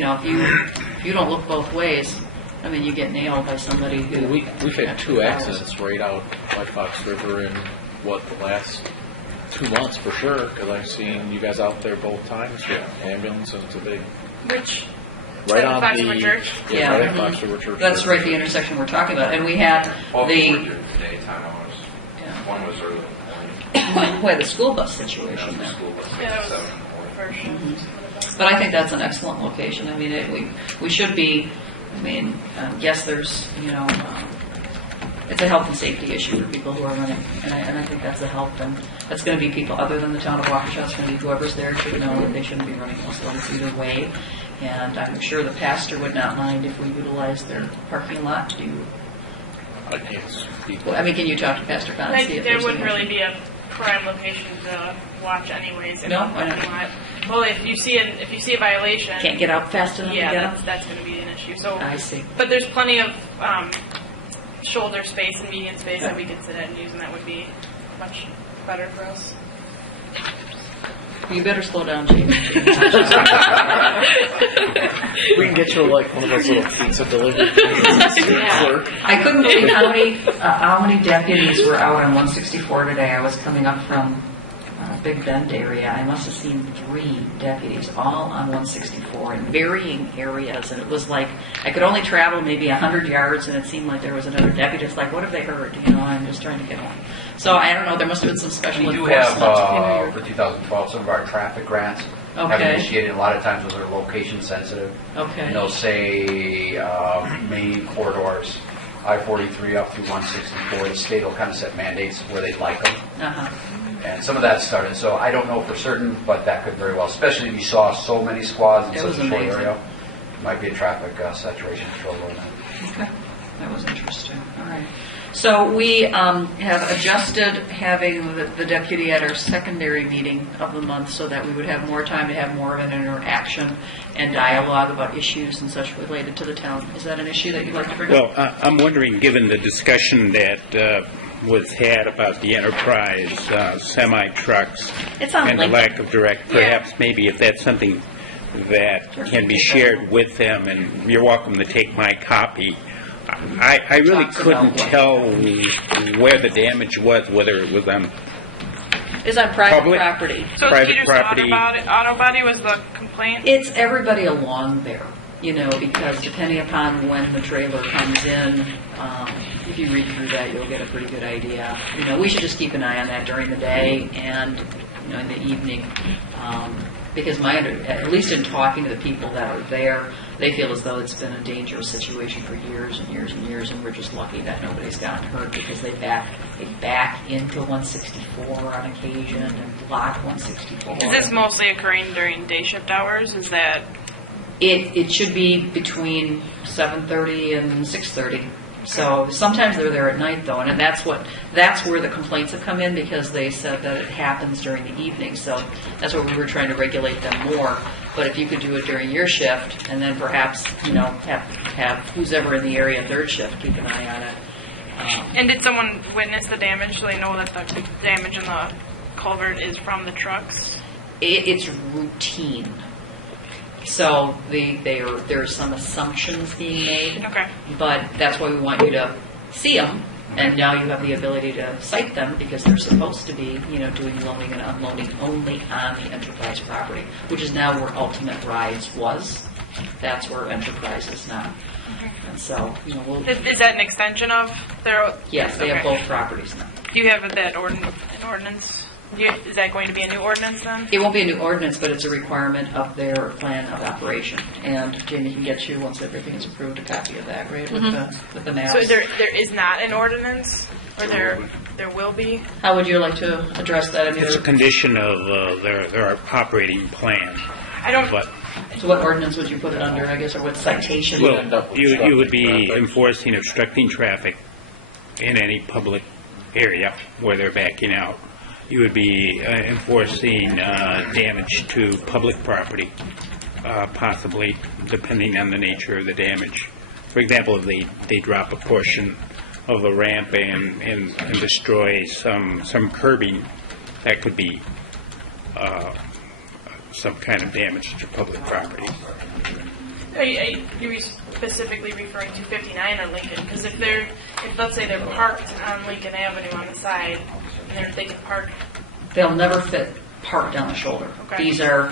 you don't look both ways. You get nailed by somebody who... We've had 2 accidents right out by Fox River in, the last 2 months for sure, because I've seen you guys out there both times. Yeah. Ambulance, and it's a big... Which? Right on Fox River Church? Yeah, right at Fox River Church. That's right, the intersection we're talking about. And we had the daytime hours. Yeah. One was early in the morning. Boy, the school bus situation. The school bus. Yeah, that was But I think that's an excellent location. We should be... yes, there's, it's a health and safety issue for people who are running, and I think that's a help, and that's going to be people other than the town of Waukesha. It's going to be whoever's there should know that they shouldn't be running those lights either way, and I'm sure the pastor would not mind if we utilize their parking lot to do. Can you talk to Pastor Conn? There wouldn't really be a prime location to watch anyways. No, why not? Well, if you see a violation, can't get out fast enough. Yeah, that's going to be an issue. So I see. But there's plenty of shoulder space and median space that we can sit at and use, and that would be much better for us. You better slow down, Jamie. We can get you one of those little pizza delivery things. I couldn't believe how many deputies were out on 164 today. I was coming up from Big Bend area, I must have seen 3 deputies, all on 164 in varying areas, and it was like, I could only travel maybe 100 yards, and it seemed like there was another deputy. It's like, what have they heard? I'm just trying to get home. So I don't know, there must have been some special We do enforcement. have, for 2012, some of our traffic grants have Okay. initiated, a lot of times those are location sensitive. Okay. And they'll say main corridors, I-43 up through 164, the state will kind of set mandates where they'd like them. Uh-huh. And some of that started, so I don't know for certain, but that could very well, especially if you saw so many squads in It such was a short amazing. area, might be a traffic saturation control going on. Okay, that was interesting. All right. So we have adjusted having the deputy at our secondary meeting of the month so that we would have more time to have more of an interaction and dialogue about issues and such related to the town. Is that an issue that you'd like to bring up? Well, I'm wondering, given the discussion that was had about the enterprise semi-trucks It's on and the LinkedIn. lack of direct, perhaps maybe if that's something that can be shared with them, and you're welcome to take my copy. I really Talks couldn't about tell where the damage was, whether it was on Is on private Public- property. So Private Peter's property. auto body was the complaint? It's everybody along there, because depending upon when the trailer comes in, if you read through that, you'll get a pretty good idea. We should just keep an eye on that during the day and, in the evening. Because at least in talking to the people that are there, they feel as though it's been a dangerous situation for years and years and years, and we're just lucky that nobody's gotten hurt because they back into 164 on occasion and block 164. Is this mostly occurring during day shift hours? Is that... It should be between 7:30 and 6:30. So sometimes they're there at night though, and that's where the complaints have come in because they said that it happens during the evening. So that's where we were trying to regulate them more. But if you could do it during your shift, and then perhaps have who's ever in the area third shift keep an eye on it. And did someone witness the damage so they know that the damage in the culvert is from the trucks? It's routine. So there are some assumptions being made, Okay. but that's why we want you to see them, and now you have the ability to cite them because they're supposed to be, doing loading and unloading only on the enterprise property, which is now where Ultimate Rides was. That's where Enterprise is now. And so, Is that an extension of their... yes, they have Okay. both properties now. Do you have that ordinance? Is that going to be a new ordinance then? It won't be a new ordinance, but it's a requirement of their plan of operation. And Jamie can get you, once everything is approved, a copy of that, right, with the maps. So there is not an ordinance? Or there will be? How would you like to address that? It's a condition of their operating plan. I don't... But, So what ordinance would you put it under, I guess, or what citation? well, you would be enforcing obstructing traffic in any public area where they're backing out. You would be enforcing damage to public property, possibly, depending on the nature of the damage. For example, if they drop a portion of a ramp and destroy some curbing, that could be some kind of damage to public property. Are you specifically referring to 59 or Lincoln? Because if let's say they're parked on Lincoln Avenue on the side, and they can park... They'll never fit parked down the shoulder. Okay. These are,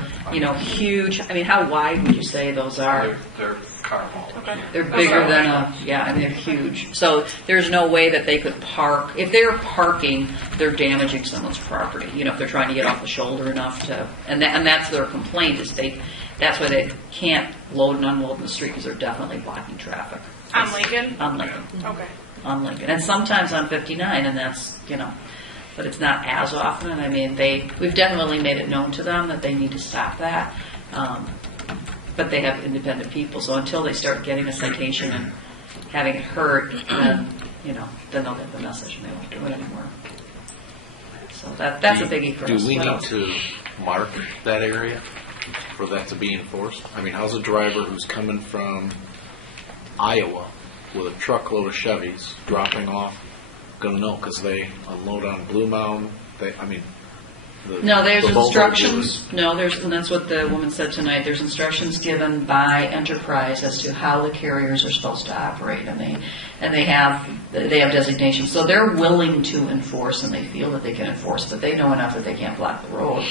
huge. I mean, how wide would you say those are? They're car Okay. They're bigger than they're huge. So there's no way that they could park. If they're parking, they're damaging someone's property. If they're trying to get off the shoulder enough to, and that's their complaint is that's why they can't load and unload in the street because they're definitely blocking traffic. On Lincoln? On Lincoln. Okay. On Lincoln. And sometimes on 59, and that's, but it's not as often. I mean, we've definitely made it known to them that they need to stop that. But they have independent people, so until they start getting a citation and having it heard, then they'll get the message and they won't do it anymore. So that's a biggie for us. Do we What need else? to mark that area for that to be enforced? I mean, how's a driver who's coming from Iowa with a truckload of Chevys dropping off going to know? Because they unload on Blue Mountain. No, there's the Volvo instructions. No, and that's what the woman said tonight. There's instructions given by Enterprise as to how the carriers are supposed to operate, and they have designations. So they're willing to enforce, and they feel that they can enforce, but they know enough that they can't block the road.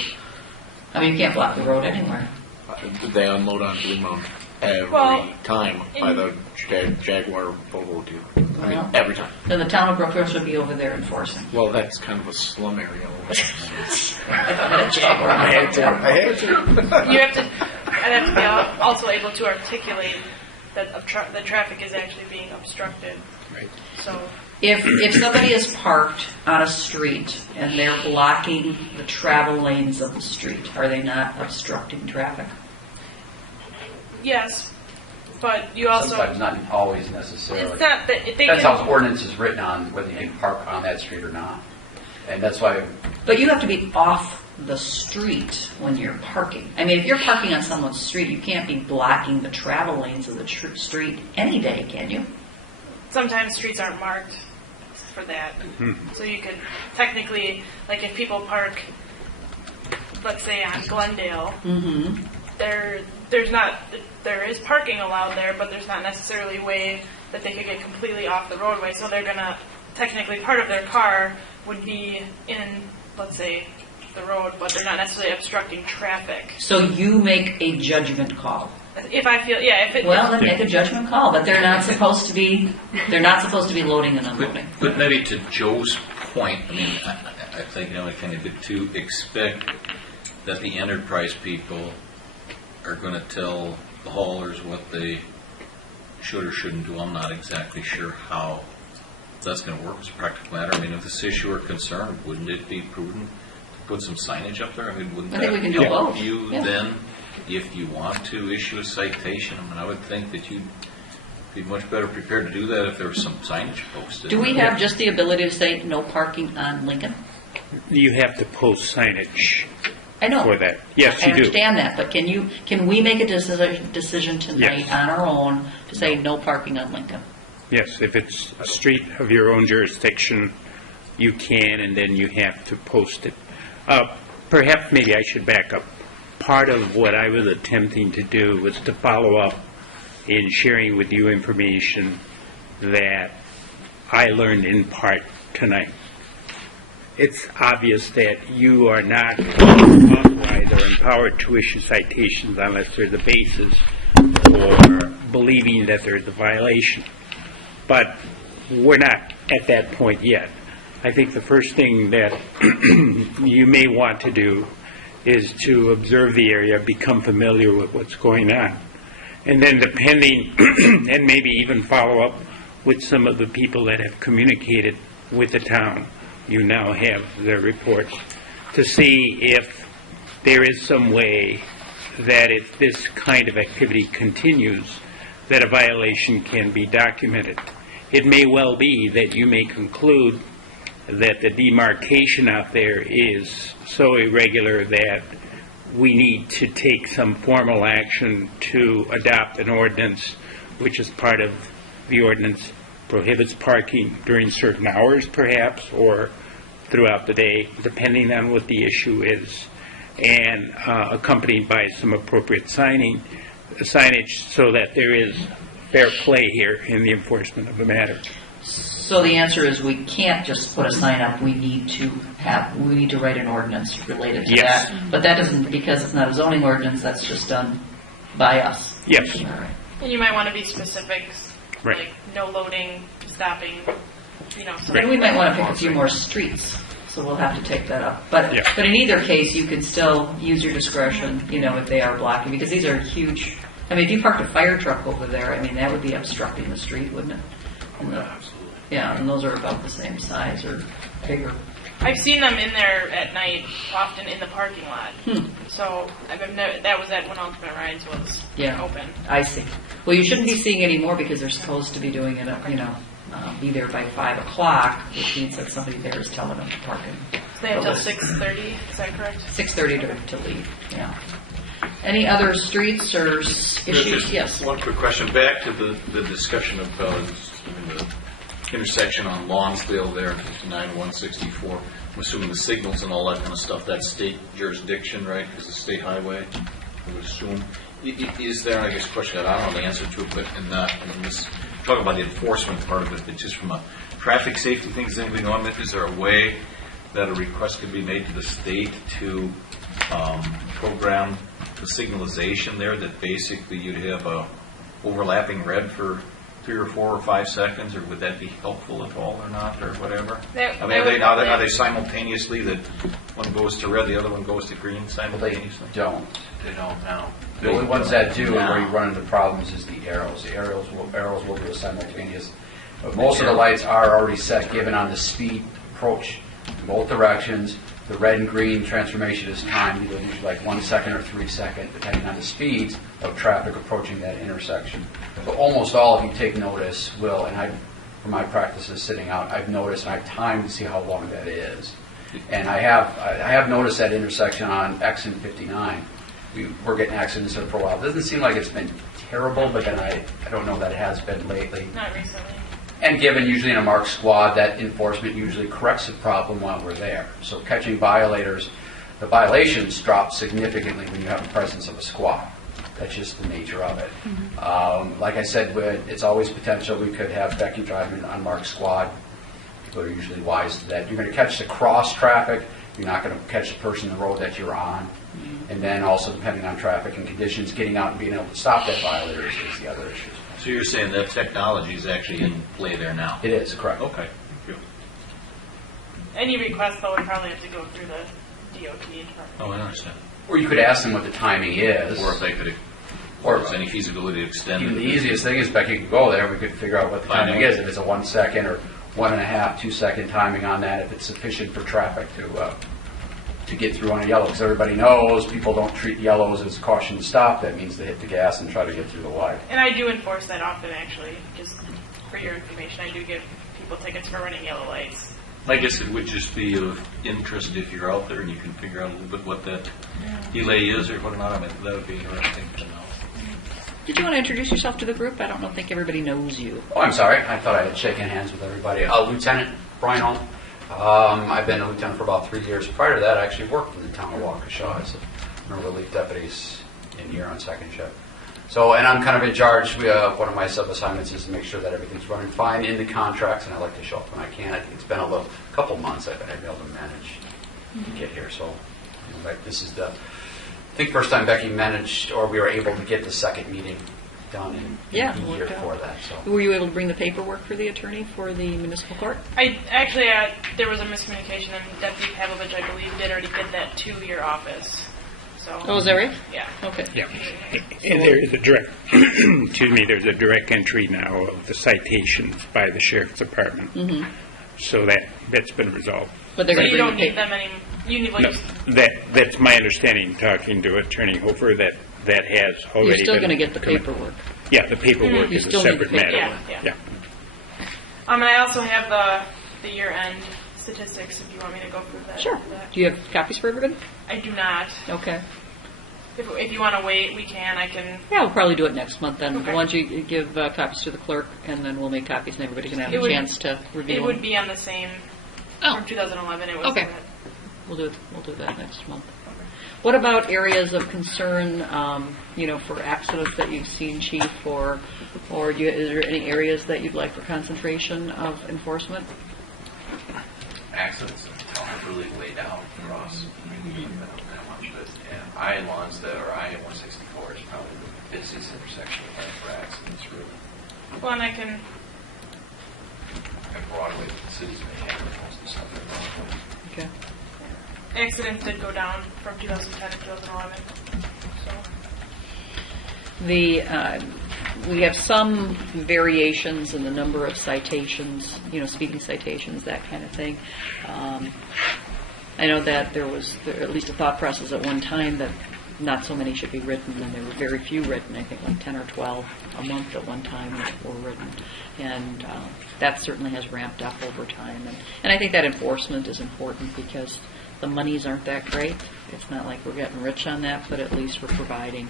I mean, you can't block the road anywhere. They unload on Blue Mountain every time by the Jaguar Volvo dealer. I mean, every time. Then the town of Brookfield should be over there enforcing. Well, that's kind of a slum area. Jaguar. I had to. You have to, I'd have to be also able to articulate that the traffic is actually being obstructed. Right. So If somebody is parked on a street and they're blocking the travel lanes of the street, are they not obstructing traffic? yes, but you also Sometimes, not always necessarily. it's not that they That's can, how the ordinance is written on whether you can park on that street or not. And that's why, But you have to be off the street when you're parking. I mean, if you're parking on someone's street, you can't be blocking the travel lanes of the street any day, can you? sometimes streets aren't marked for that. So you could technically, like if people park, let's say on Glendale, there is parking allowed there, but there's not necessarily a way that they could get completely off the roadway. So they're gonna technically part of their car would be in, let's say, the road, but they're not necessarily obstructing traffic. So you make a judgment call. If I feel, yeah, if it. Well, then make a judgment call, but they're not supposed to be loading and unloading. But maybe to Joe's point, I mean, I think the only thing to expect that the enterprise people are going to tell the haulers what they should or shouldn't do. I'm not exactly sure how that's going to work as a practical matter. I mean, if this issue are concerned, wouldn't it be prudent to put some signage up there? I mean, wouldn't I think that we can do help both. you Yeah. then, if you want to issue a citation? I mean, I would think that you'd be much better prepared to do that if there was some signage posted. Do we have just the ability to say no parking on Lincoln? You have to post signage I know. for that. Yes, I you do. understand that, but can we make a decision tonight Yes. on our own to say no parking on Lincoln? Yes, if it's a street of your own jurisdiction, you can, and then you have to post it. Perhaps maybe I should back up. Part of what I was attempting to do was to follow up in sharing with you information that I learned in part tonight. It's obvious that you are not authorized or empowered to issue citations unless there's a basis for believing that there's a violation. But we're not at that point yet. I think the first thing that you may want to do is to observe the area, become familiar with what's going on. And then depending, and maybe even follow up with some of the people that have communicated with the town. You now have their reports to see if there is some way that if this kind of activity continues, that a violation can be documented. It may well be that you may conclude that the demarcation out there is so irregular that we need to take some formal action to adopt an ordinance, which is part of the ordinance prohibits parking during certain hours perhaps, or throughout the day, depending on what the issue is, and accompanied by some appropriate signage so that there is fair play here in the enforcement of the matter. So the answer is we can't just put a sign up. We need to write an ordinance related to Yes. that. But that isn't, because it's not a zoning ordinance, that's just done by us. Yes. All right. And you might want to be specific, Right. like no loading, stopping, And we might want to pick a few more streets, so we'll have to take that up. But Yeah. but in either case, you can still use your discretion, if they are blocking, because these are huge. I mean, if you parked a fire truck over there, I mean, that would be obstructing the street, wouldn't it? Absolutely. Yeah, and those are about the same size or bigger. I've seen them in there at night, often in the parking lot. So that was at when Ultimate Rides was open. I see. Well, you shouldn't be seeing any more because they're supposed to be doing it, be there by 5 o'clock, which means that somebody there is telling them to park in. So they have till 6:30, is that correct? 6:30 to leave, yeah. Any other streets or issues? Just Yes. one quick question. Back to the discussion about the intersection on Lonsdale there, 59, 164. I'm assuming the signals and all that kind of stuff, that's state jurisdiction, right? Because it's a state highway, I would assume. Is there, I guess, a question that I don't know the answer to it, but in this, talking about the enforcement part of it, but just from a traffic safety thing, is anything on it? Is there a way that a request could be made to the state to program the signalization there, that basically you'd have a overlapping red for 3 or 4 or 5 seconds, or would that be helpful at all or not, or whatever? I mean, are they simultaneously, that one goes to red, the other one goes to green simultaneously? They don't. They don't now. The only ones that do, and where you run into problems, is the arrows. The arrows will do a simultaneous. But most of the lights are already set, given on the speed approach in both directions. The red and green transformation is timed, either usually like 1 second or 3 seconds, depending on the speeds of traffic approaching that intersection. So almost all, if you take notice, will, and from my practices sitting out, I've noticed, and I've timed to see how long that is. And I have noticed that intersection on X and 59. We're getting accidents there for a while. It doesn't seem like it's been terrible, but then I don't know that it has been lately. Not recently. And given usually in a marked squad, that enforcement usually corrects the problem while we're there. So catching violators, the violations drop significantly when you have the presence of a squad. That's just the nature of it. Like I said, it's always potential. We could have Becky driving an unmarked squad. People are usually wise to that. You're going to catch the cross traffic. You're not going to catch the person in the road that you're on. And then also, depending on traffic and conditions, getting out and being able to stop that violator is the other issue. So you're saying that technology is actually in play there now? It is, correct. Okay. Thank you. Any request, though, would probably have to go through the DOT department. Oh, I understand. Or you could ask them what the timing is. Or if they could, or if there's any feasibility to extend it. Even the easiest thing is Becky could go there. We could figure out what the timing is. If it's a 1 second or 1.5, 2 second timing on that, if it's sufficient for traffic to get through on a yellow. Because everybody knows people don't treat yellows as caution to stop. That means they hit the gas and try to get through the white. And I do enforce that often, actually. Just for your information, I do give people tickets for running yellow lights. I guess it would just be of interest if you're out there and you can figure out a little bit what that delay is or whatnot. I mean, that would be interesting to know. Did you want to introduce yourself to the group? I don't think everybody knows you. Oh, I'm sorry. I thought I had shaken hands with everybody. Lieutenant Brian Holm. I've been a lieutenant for about 3 years. Prior to that, I actually worked in the town of Waukesha as one of the relief deputies in here on second shift. So, and I'm kind of in charge. One of my sub-assignments is to make sure that everything's running fine in the contracts, and I like to show up when I can. I think it's been a couple months I've been able to manage to get here. So, this is I think first time Becky managed, or we were able to get the second meeting done and be here for that. So. Were you able to bring the paperwork for the attorney for the municipal court? I actually, there was a miscommunication, and Deputy Pavlovich, I believe, did already get that to your office. So. Oh, is that right? Yeah. Okay. Yeah. And there is a direct, excuse me, there's a direct entry now of the citations by the sheriff's department. Mm-hmm. So that's been resolved. But they're going to bring the paper. Need them anymore. You need That's my understanding, talking to Attorney Hofer, that has already You're still going to get the paperwork. Yeah, the paperwork is a separate matter. Yeah. And I also have the year-end statistics if you want me to go through that. Sure. Do you have copies for everybody? I do not. Okay. If you want to wait, we can. I can. Yeah, we'll probably do it next month then. Okay. Why don't you give copies to the clerk, and then we'll make copies, and everybody can have a chance to review them. It would be on the same from 2011. It was. Okay. We'll do that next month. What about areas of concern, for accidents that you've seen, Chief, or is there any areas that you'd like for concentration of enforcement? Accidents are really way down for us. I don't know that much, but I-Lonsdale or I-164 is probably the busiest intersection for accidents, really. Well, and I can. And Broadway, the city's making most of the stuff at Broadway. Okay. Accidents did go down from 2010 to 2011. So. We have some variations in the number of citations, speeding citations, that kind of thing. I know that there was at least a thought process at one time that not so many should be written, and there were very few written. I think like 10 or 12 a month at one time were written, and that certainly has ramped up over time. And I think that enforcement is important because the monies aren't that great. It's not like we're getting rich on that, but at least we're providing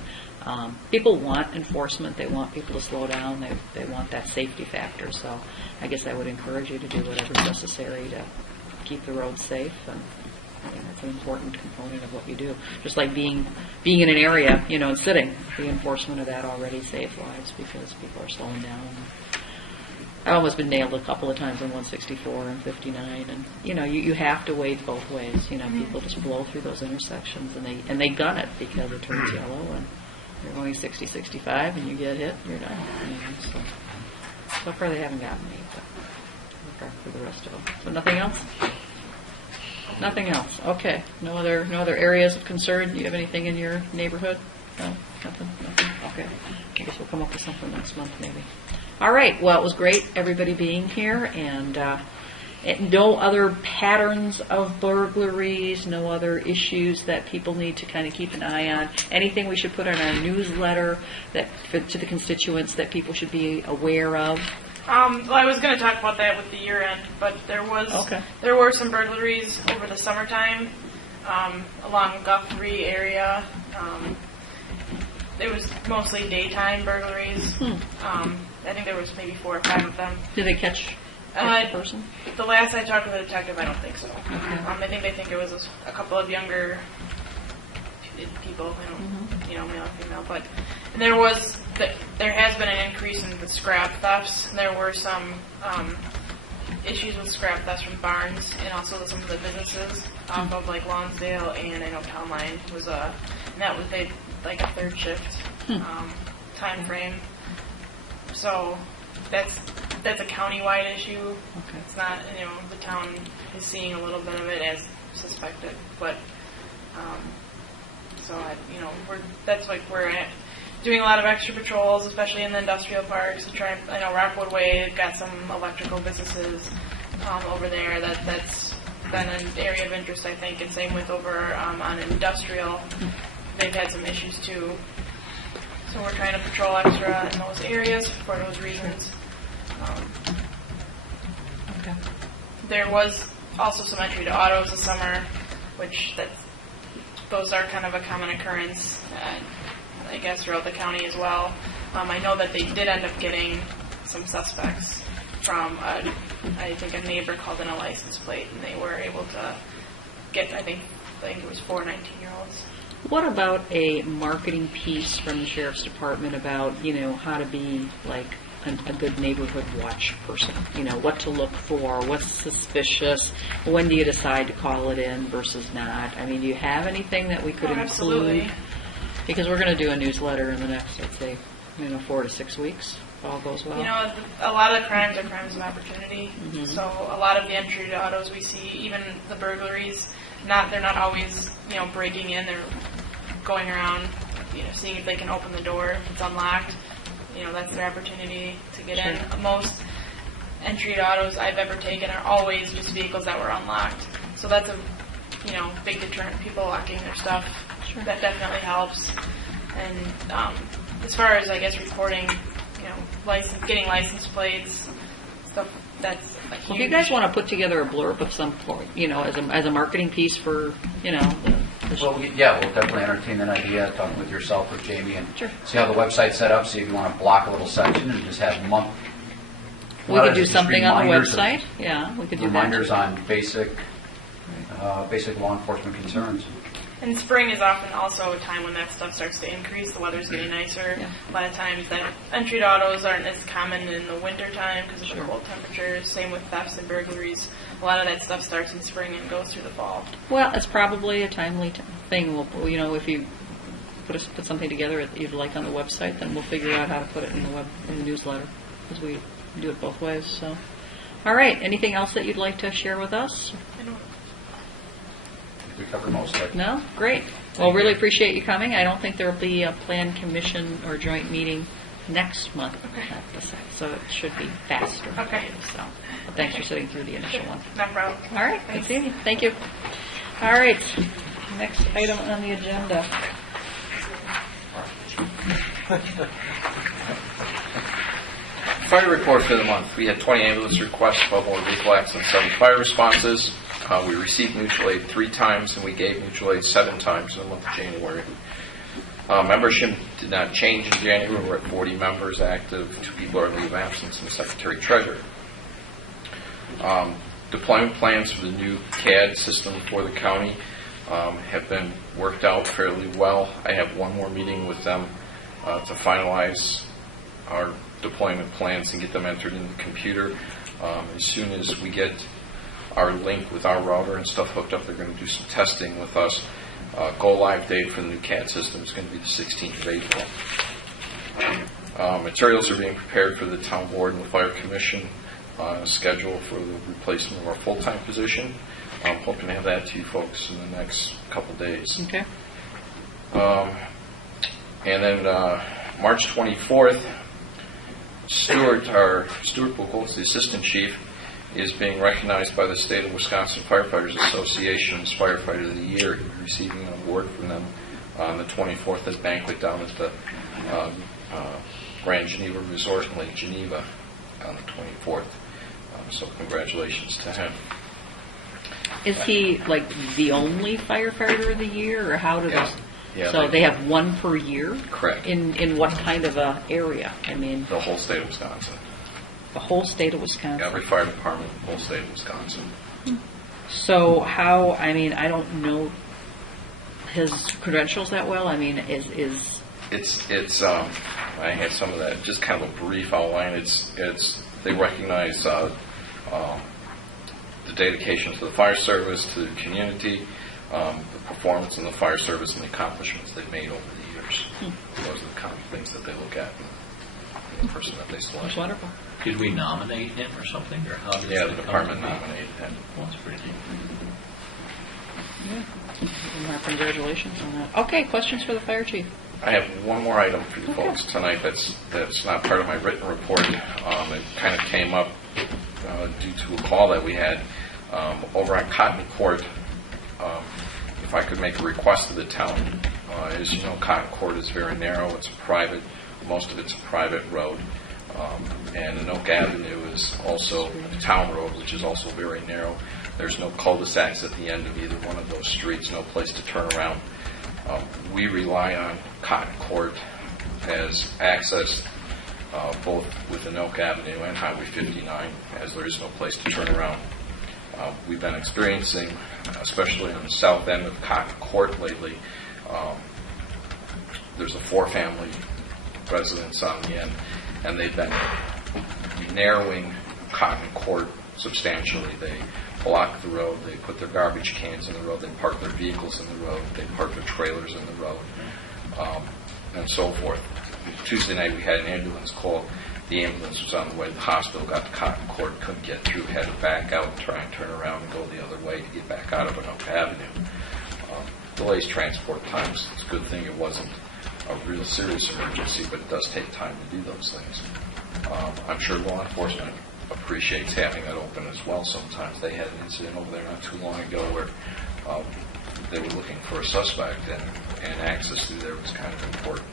People want enforcement. They want people to slow down. They want that safety factor. So I guess I would encourage you to do whatever's necessary to keep the roads safe. And I think that's an important component of what you do. Just like being in an area, and sitting, the enforcement of that already saves lives because people are slowing down. I've almost been nailed a couple of times on 164 and 59, and you have to wait both ways. People just blow through those intersections and they gun it because it turns yellow and you're going 60, 65 and you get hit, you're done. So far they haven't gotten me, but look out for the rest of them. So nothing else? Nothing else. Okay. No other areas of concern. Do you have anything in your neighborhood? No, nothing. Okay. I guess we'll come up with something next month, maybe. All right. Well, it was great, everybody being here, and no other patterns of burglaries, no other issues that people need to kind of keep an eye on. Anything we should put in our newsletter to the constituents that people should be aware of. Well, I was going to talk about that with the year end, but there were some burglaries over the summertime along Guthrie area. It was mostly daytime burglaries. I think there was maybe 4 or 5 of them. Did they catch a person? The last I talked to the detective, I don't think so. Okay. They think it was a couple of younger people, male and female, but there has been an increase in the scrap thefts. There were some issues with scrap thefts from barns and also some of the businesses off of like Lonsdale, and I know Town Line was and that was like a third shift time frame. So that's a county-wide issue. Okay. It's not, the town is seeing a little bit of it as suspected, but that's like we're doing a lot of extra patrols, especially in the industrial parks. I know Rockwood Way got some electrical businesses over there. That's been an area of interest, I think, and same with over on industrial. They've had some issues too. So we're trying to patrol extra in those areas for those reasons. Okay. There was also some entry to autos this summer, those are kind of a common occurrence, I guess, throughout the county as well. I know that they did end up getting some suspects from, I think, a neighbor called in a license plate, and they were able to get, I think it was 4 19-year-olds. What about a marketing piece from the Sheriff's Department about, how to be like a good neighborhood watch person? What to look for, what's suspicious, when do you decide to call it in versus not? Do you have anything that we could include? Absolutely. Because we're going to do a newsletter in the next, I'd say, 4 to 6 weeks, if all goes well. A lot of the crimes are crimes of opportunity. Mm-hmm. So a lot of the entry to autos we see, even the burglaries, they're not always, breaking in. They're going around, seeing if they can open the door if it's unlocked. That's their opportunity to get in. Most entry to autos I've ever taken are always just vehicles that were unlocked. So that's a, big deterrent. People locking their stuff. Sure. That definitely helps. And as far as, I guess, reporting, getting license plates, stuff that's like huge. Well, if you guys want to put together a blurb of some point, as a marketing piece for, Well, yeah, we'll definitely entertain that idea, talking with yourself or Jamie, and see how the website's set up, see if you want to block a little section and just have we could do something on the website. Yeah, we could do reminders on basic law enforcement concerns. And spring is often also a time when that stuff starts to increase. The weather's getting nicer. Yeah. A lot of times that entry to autos aren't as common in the winter time because of the cold temperatures. Same with thefts and burglaries. A lot of that stuff starts in spring and goes through the fall. Well, it's probably a timely thing. We'll, if you put something together that you'd like on the website, then we'll figure out how to put it in the newsletter, because we do it both ways. So, all right. Anything else that you'd like to share with us? We covered most of it. No? Great. Well, really appreciate you coming. I don't think there will be a planned commission or joint meeting next month. Okay. So it should be faster. Okay. So, well, thanks for sitting through the initial one. No problem. All right. Good seeing you. Thank you. All right. Next item on the agenda. Fire report for the month. We had 20 ambulance requests, 12 more vehicle accidents, 7 fire responses. We received mutual aid 3 times, and we gave mutual aid 7 times in the month of January. Membership did not change in January. We're at 40 members active. 2 people are on leave of absence, and the secretary treasurer. Deployment plans for the new CAD system for the county have been worked out fairly well. I have one more meeting with them to finalize our deployment plans and get them entered in the computer. As soon as we get our link with our router and stuff hooked up, they're going to do some testing with us. Go live date for the new CAD system is going to be the 16th of April. Materials are being prepared for the town board and the fire commission on a schedule for the replacement of our full-time position. I'm hoping to have that to you folks in the next couple days. Okay. And then March 24th, Stuart Buchholz, the assistant chief, is being recognized by the State of Wisconsin Firefighters Association's Firefighter of the Year. He'll be receiving an award from them on the 24th at a banquet down at the Grand Geneva Resort in Lake Geneva on the 24th. So congratulations to him. Is he like the only firefighter of the year, or how do Yeah. those? Yeah, So they have one per year? Correct. In what kind of a area? I mean, The whole state of Wisconsin. the whole state of Wisconsin. Every fire department, the whole state of Wisconsin. So how, I mean, I don't know his credentials that well. I mean, is It's I had some of that, just kind of a brief outline. It's they recognize the dedication to the fire service, to the community, the performance in the fire service, and the accomplishments they've made over the years. Those are the kind of things that they look at in the person that they select. That's wonderful. Did we nominate him or something, or how did Yeah, it the come department to be? nominated him. Well, that's pretty neat. Our congratulations on that. Okay, questions for the fire chief? I have one more item for you folks tonight that's not part of my written report. It kind of came up due to a call that we had over on Cotton Court. If I could make a request of the town, as you know, Cotton Court is very narrow. It's private. Most of it's a private road. And Oak Avenue is also a town road, which is also very narrow. There's no cul-de-sacs at the end of either one of those streets, no place to turn around. We rely on Cotton Court as access both within Oak Avenue and Highway 59, as there is no place to turn around. We've been experiencing, especially on the south end of Cotton Court lately, there's a 4-family residence on the end, and they've been narrowing Cotton Court substantially. They block the road, they put their garbage cans in the road, they park their vehicles in the road, they park their trailers in the road, and so forth. Tuesday night we had an ambulance call. The ambulance was on the way to the hospital, got to Cotton Court, couldn't get through, had to back out and try and turn around and go the other way to get back out of Oak Avenue. Delays transport times. It's a good thing it wasn't a real serious emergency, but it does take time to do those things. I'm sure law enforcement appreciates having that open as well sometimes. They had an incident over there not too long ago where they were looking for a suspect, and access through there was kind of important.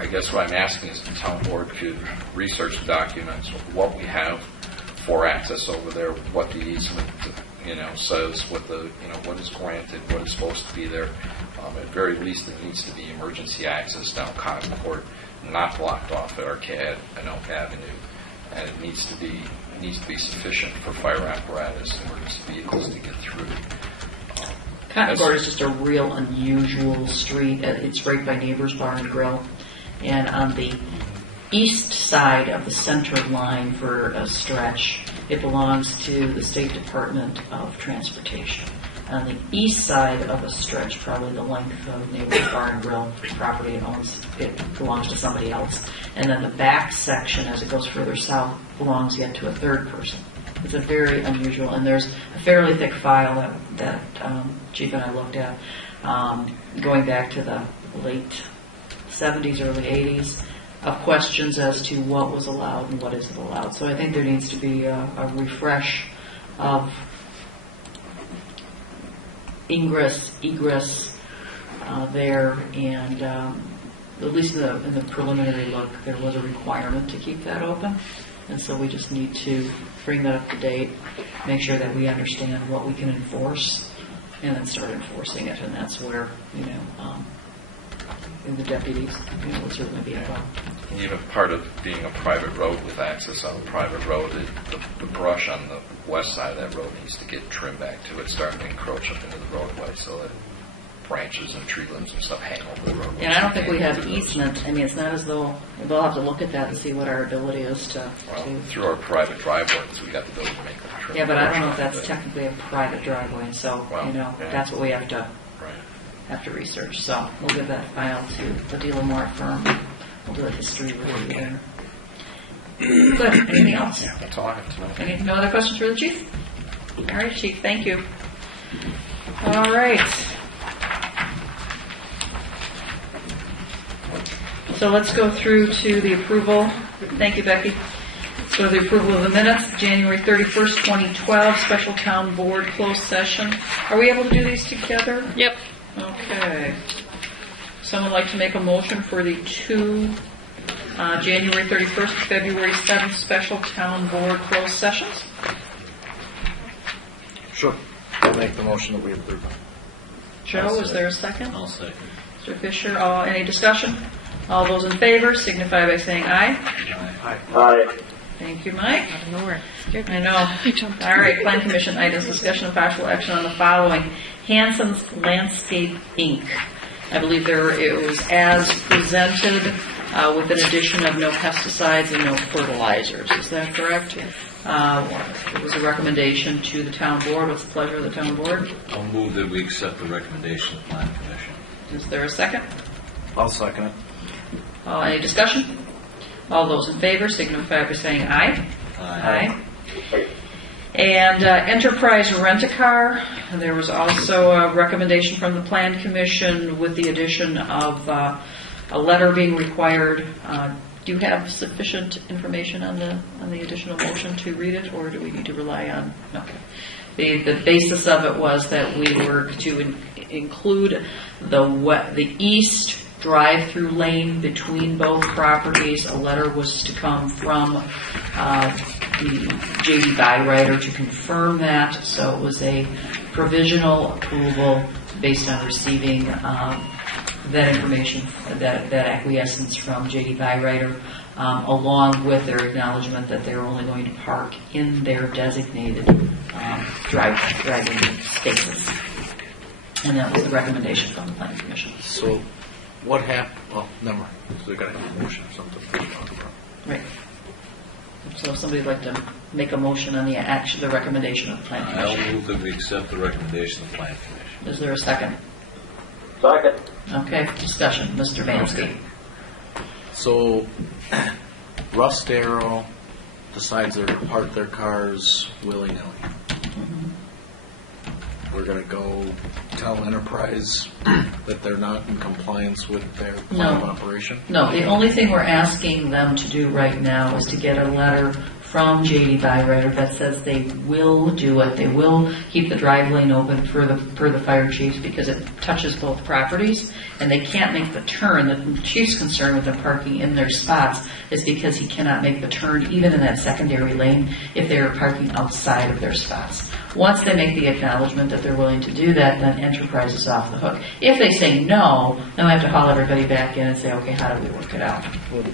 I guess what I'm asking is the town board could research the documents, what we have for access over there, what the easement says, what is granted, what is supposed to be there. At very least, there needs to be emergency access down Cotton Court, not blocked off at Arcade and Oak Avenue, and it needs to be sufficient for fire apparatus and emergency vehicles to get through. Cotton Court is just a real unusual street. It's right by Neighbors Bar and Grill. And on the east side of the center line for a stretch, it belongs to the State Department of Transportation. On the east side of a stretch, probably the length of Neighbors Bar and Grill property, it belongs to somebody else. And then the back section, as it goes further south, belongs yet to a third person. It's a very unusual, and there's a fairly thick file that Chief and I looked at, going back to the late 70s, early 80s, of questions as to what was allowed and what isn't allowed. So I think there needs to be a refresh of ingress, egress there, and at least in the preliminary look, there was a requirement to keep that open. And so we just need to bring that up to date, make sure that we understand what we can enforce and then start enforcing it, and that's where, the deputies, would certainly be involved. And even part of being a private road with access on a private road, the brush on the west side of that road needs to get trimmed back to it, starting to encroach up into the roadway so that branches and tree limbs and stuff hang over the roadway. And I don't think we have easement. I mean, it's not as though, we'll have to look at that and see what our ability is to. Through our private driveways, we got the ability to make that trim. Yeah, but I don't know if that's technically a private driveway, so, that's what we have to research. So we'll give that file to the dealer more firm. We'll do a history review there. Good. Anything else? Yeah, that's all I have tonight. No other questions for the chief? All right, chief, thank you. All right. So let's go through to the approval. Thank you, Becky. Let's go to the approval of the minutes, January 31st, 2012, special town board closed session. Are we able to do these together? Yep. Okay. Someone like to make a motion for the two January 31st, February 7th special town board closed sessions? Sure. I'll make the motion that we approve. Joe, is there a second? I'll second. Mr. Fisher, any discussion? All those in favor signify by saying aye. Aye. Thank you, Mike. Out of nowhere. I know. All right, Plan Commission items, discussion of possible action on the following. Hanson's Landscape, Inc. I believe it was as presented with an addition of no pesticides and no fertilizers. Is that correct? It was a recommendation to the town board. What's the pleasure of the town board? I'll move that we accept the recommendation of the Plan Commission. Is there a second? I'll second it. Any discussion? All those in favor signify by saying aye. Aye. And Enterprise Rent-A-Car, there was also a recommendation from the Plan Commission with the addition of a letter being required. Do you have sufficient information on the additional motion to read it, or do we need to rely on? Okay. The basis of it was that we were to include the east drive-through lane between both properties. A letter was to come from the J.D. Bywriter to confirm that. So it was a provisional approval based on receiving that information, that acquiescence from J.D. Bywriter, along with their acknowledgement that they're only going to park in their designated driving spaces. And that was the recommendation from the Planning Commission. So what happened? Well, never mind. So we got to have a motion or something. Right. So if somebody'd like to make a motion on the recommendation of the Planning Commission. I'll move that we accept the recommendation of the Plan Commission. Is there a second? Second. Okay, discussion. Mr. Vansky. So Russ Darrow decides they're going to park their cars willy-nilly. We're going to go tell Enterprise that they're not in compliance with their plan of operation? No, the only thing we're asking them to do right now is to get a letter from J.D. Bywriter that says they will do it. They will keep the drive lane open for the fire chiefs because it touches both properties, and they can't make the turn. The chief's concern with them parking in their spots is because he cannot make the turn even in that secondary lane if they are parking outside of their spots. Once they make the acknowledgement that they're willing to do that, then Enterprise is off the hook. If they say no, then we have to haul everybody back in and say, okay, how do we work it out? Well,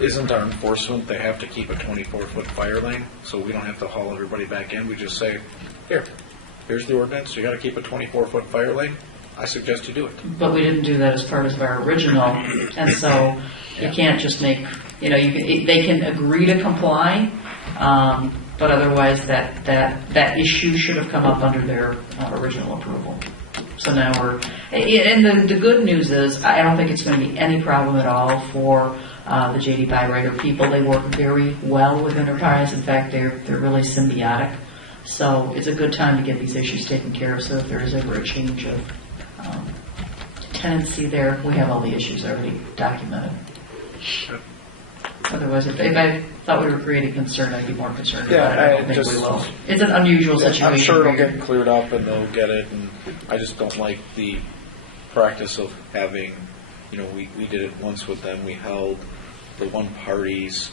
isn't our enforcement, they have to keep a 24-foot fire lane, so we don't have to haul everybody back in? We just say, here's the ordinance, you got to keep a 24-foot fire lane. I suggest you do it. But we didn't do that as part of our original, and so you can't just make, they can agree to comply, but otherwise that issue should have come up under their original approval. So now and the good news is, I don't think it's going to be any problem at all for the J.D. Bywriter people. They work very well with Enterprise. In fact, they're really symbiotic. So it's a good time to get these issues taken care of. So if there is ever a change of tenancy there, we have all the issues already documented. Otherwise, if I thought we were creating concern, I'd be more concerned about it. I don't think we will. It's an unusual situation. I'm sure it'll get cleared up and they'll get it. And I just don't like the practice of having, we did it once with them. We held the one party's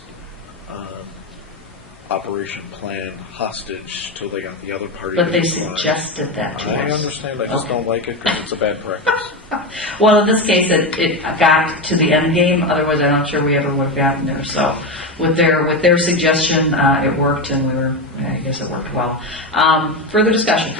operation plan hostage till they got the other party. But they to comply. suggested that to us. I understand, I just don't like it because it's a bad practice. Well, in this case, it got to the end game. Otherwise, I'm not sure we ever would have gotten there. So, with their suggestion, it worked, and I guess it worked well. Further discussion.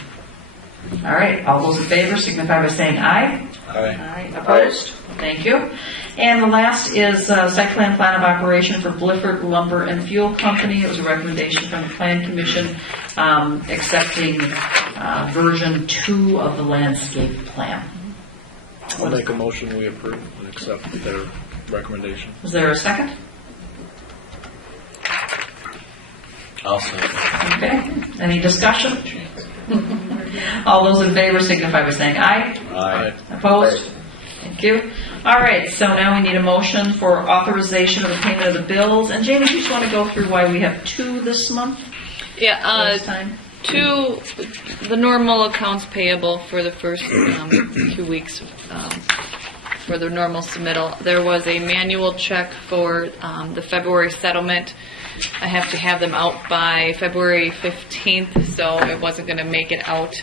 All right. All those in favor signify by saying aye. Aye. Opposed? Thank you. And the last is site plan of operation for Blifford Lumber and Fuel Company. It was a recommendation from the Plan Commission accepting version 2 of the landscape plan. I'll make a motion we approve and accept their recommendation. Is there a second? I'll say. Okay. Any discussion? All those in favor signify by saying aye. Aye. Opposed? Thank you. All right, so now we need a motion for authorization of the payment of the bills. And Jamie, you just want to go through why we have 2 this month? Yeah, This time? 2, the normal accounts payable for the first 2 weeks for the normal submittal. There was a manual check for the February settlement. I have to have them out by February 15th, so it wasn't going to make it out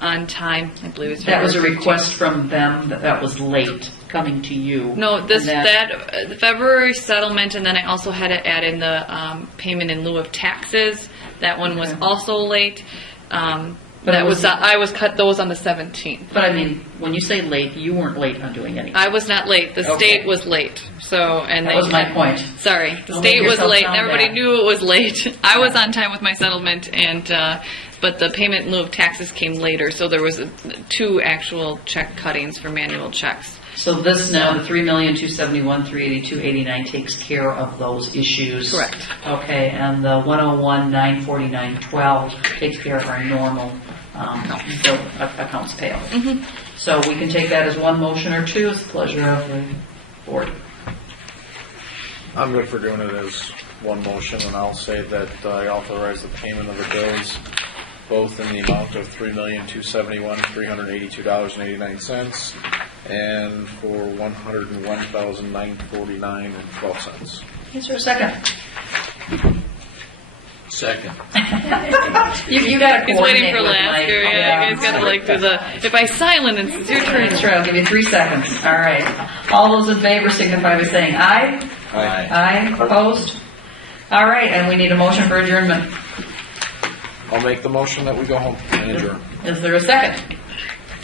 on time. I believe it's That was a February 15th. request from them that was late coming to you. No, And the February settlement, and then I also had to add in the payment in lieu of taxes. That one was also late. But That it was- I was cut those on the 17th. But I mean, when you say late, you weren't late on doing anything. I was not late. The Okay. state was late. So, and That they, was my point. Sorry, the Don't state make was yourself late. sound And everybody bad. knew it was late. I was on time with my settlement, and but the payment in lieu of taxes came later. So there was 2 actual check cuttings for manual checks. So this now, the $3,271,382.89 takes care of those issues. Correct. Okay, and the $101,949.12 takes care of our normal bill accounts payable. Mm-hmm. So we can take that as one motion or 2. It's the pleasure of the board. I'm good for doing it as one motion, and I'll say that I authorize the payment of the bills both in the amount of $3,271,382.89 and for $101,949.12. Is there a second? Second. You got to He's waiting for laughter. Yeah, you guys got to like do the. If I silence, it's your turn. That's right. I'll give you 3 seconds. All right. All those in favor signify by saying aye. Aye. Aye. Opposed? All right, and we need a motion for adjournment. I'll make the motion that we go home and adjourn. Is there a second?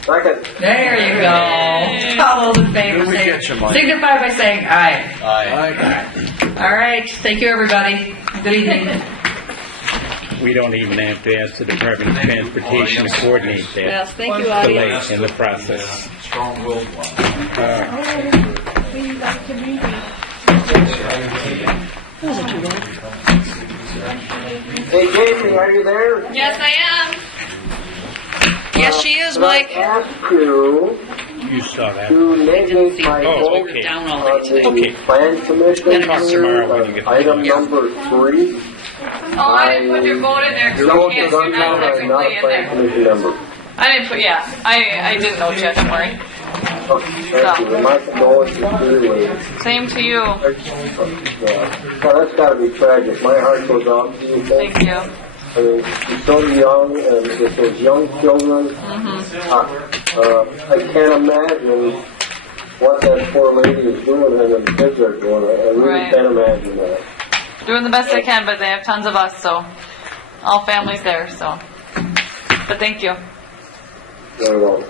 Second. There you go. All those in favor Did we get you, Mike? signify by saying aye. Aye. All right. Thank you, everybody. Good evening. We don't even have to ask the Department of Transportation to coordinate that Yes, thank you, Audie. delay in the process. Strong-willed one. Hey, Jamie, are you there? Yes, I am. Yes, she is, Mike. Ask you You saw that. to negate my Oh, vote okay. Down all on day today. Okay. the plan commission Then talk tomorrow when you here, get item the- number 3. Oh, I didn't put your vote in there because No, you can't because do I'm that not, I'm not technically a in plan there. commission member. I didn't put, yeah, I didn't know yet, don't worry. Thank you. My condolences to you. Same to you. Well, that's gotta be tragic. My heart goes out to you. Thank you. I mean, she's so young, and with those young children, I can't imagine what that poor lady is doing and the kids are doing. I really Right. can't imagine that. Doing the best I can, but they have tons of us, so all families there, so. But thank you. Very well.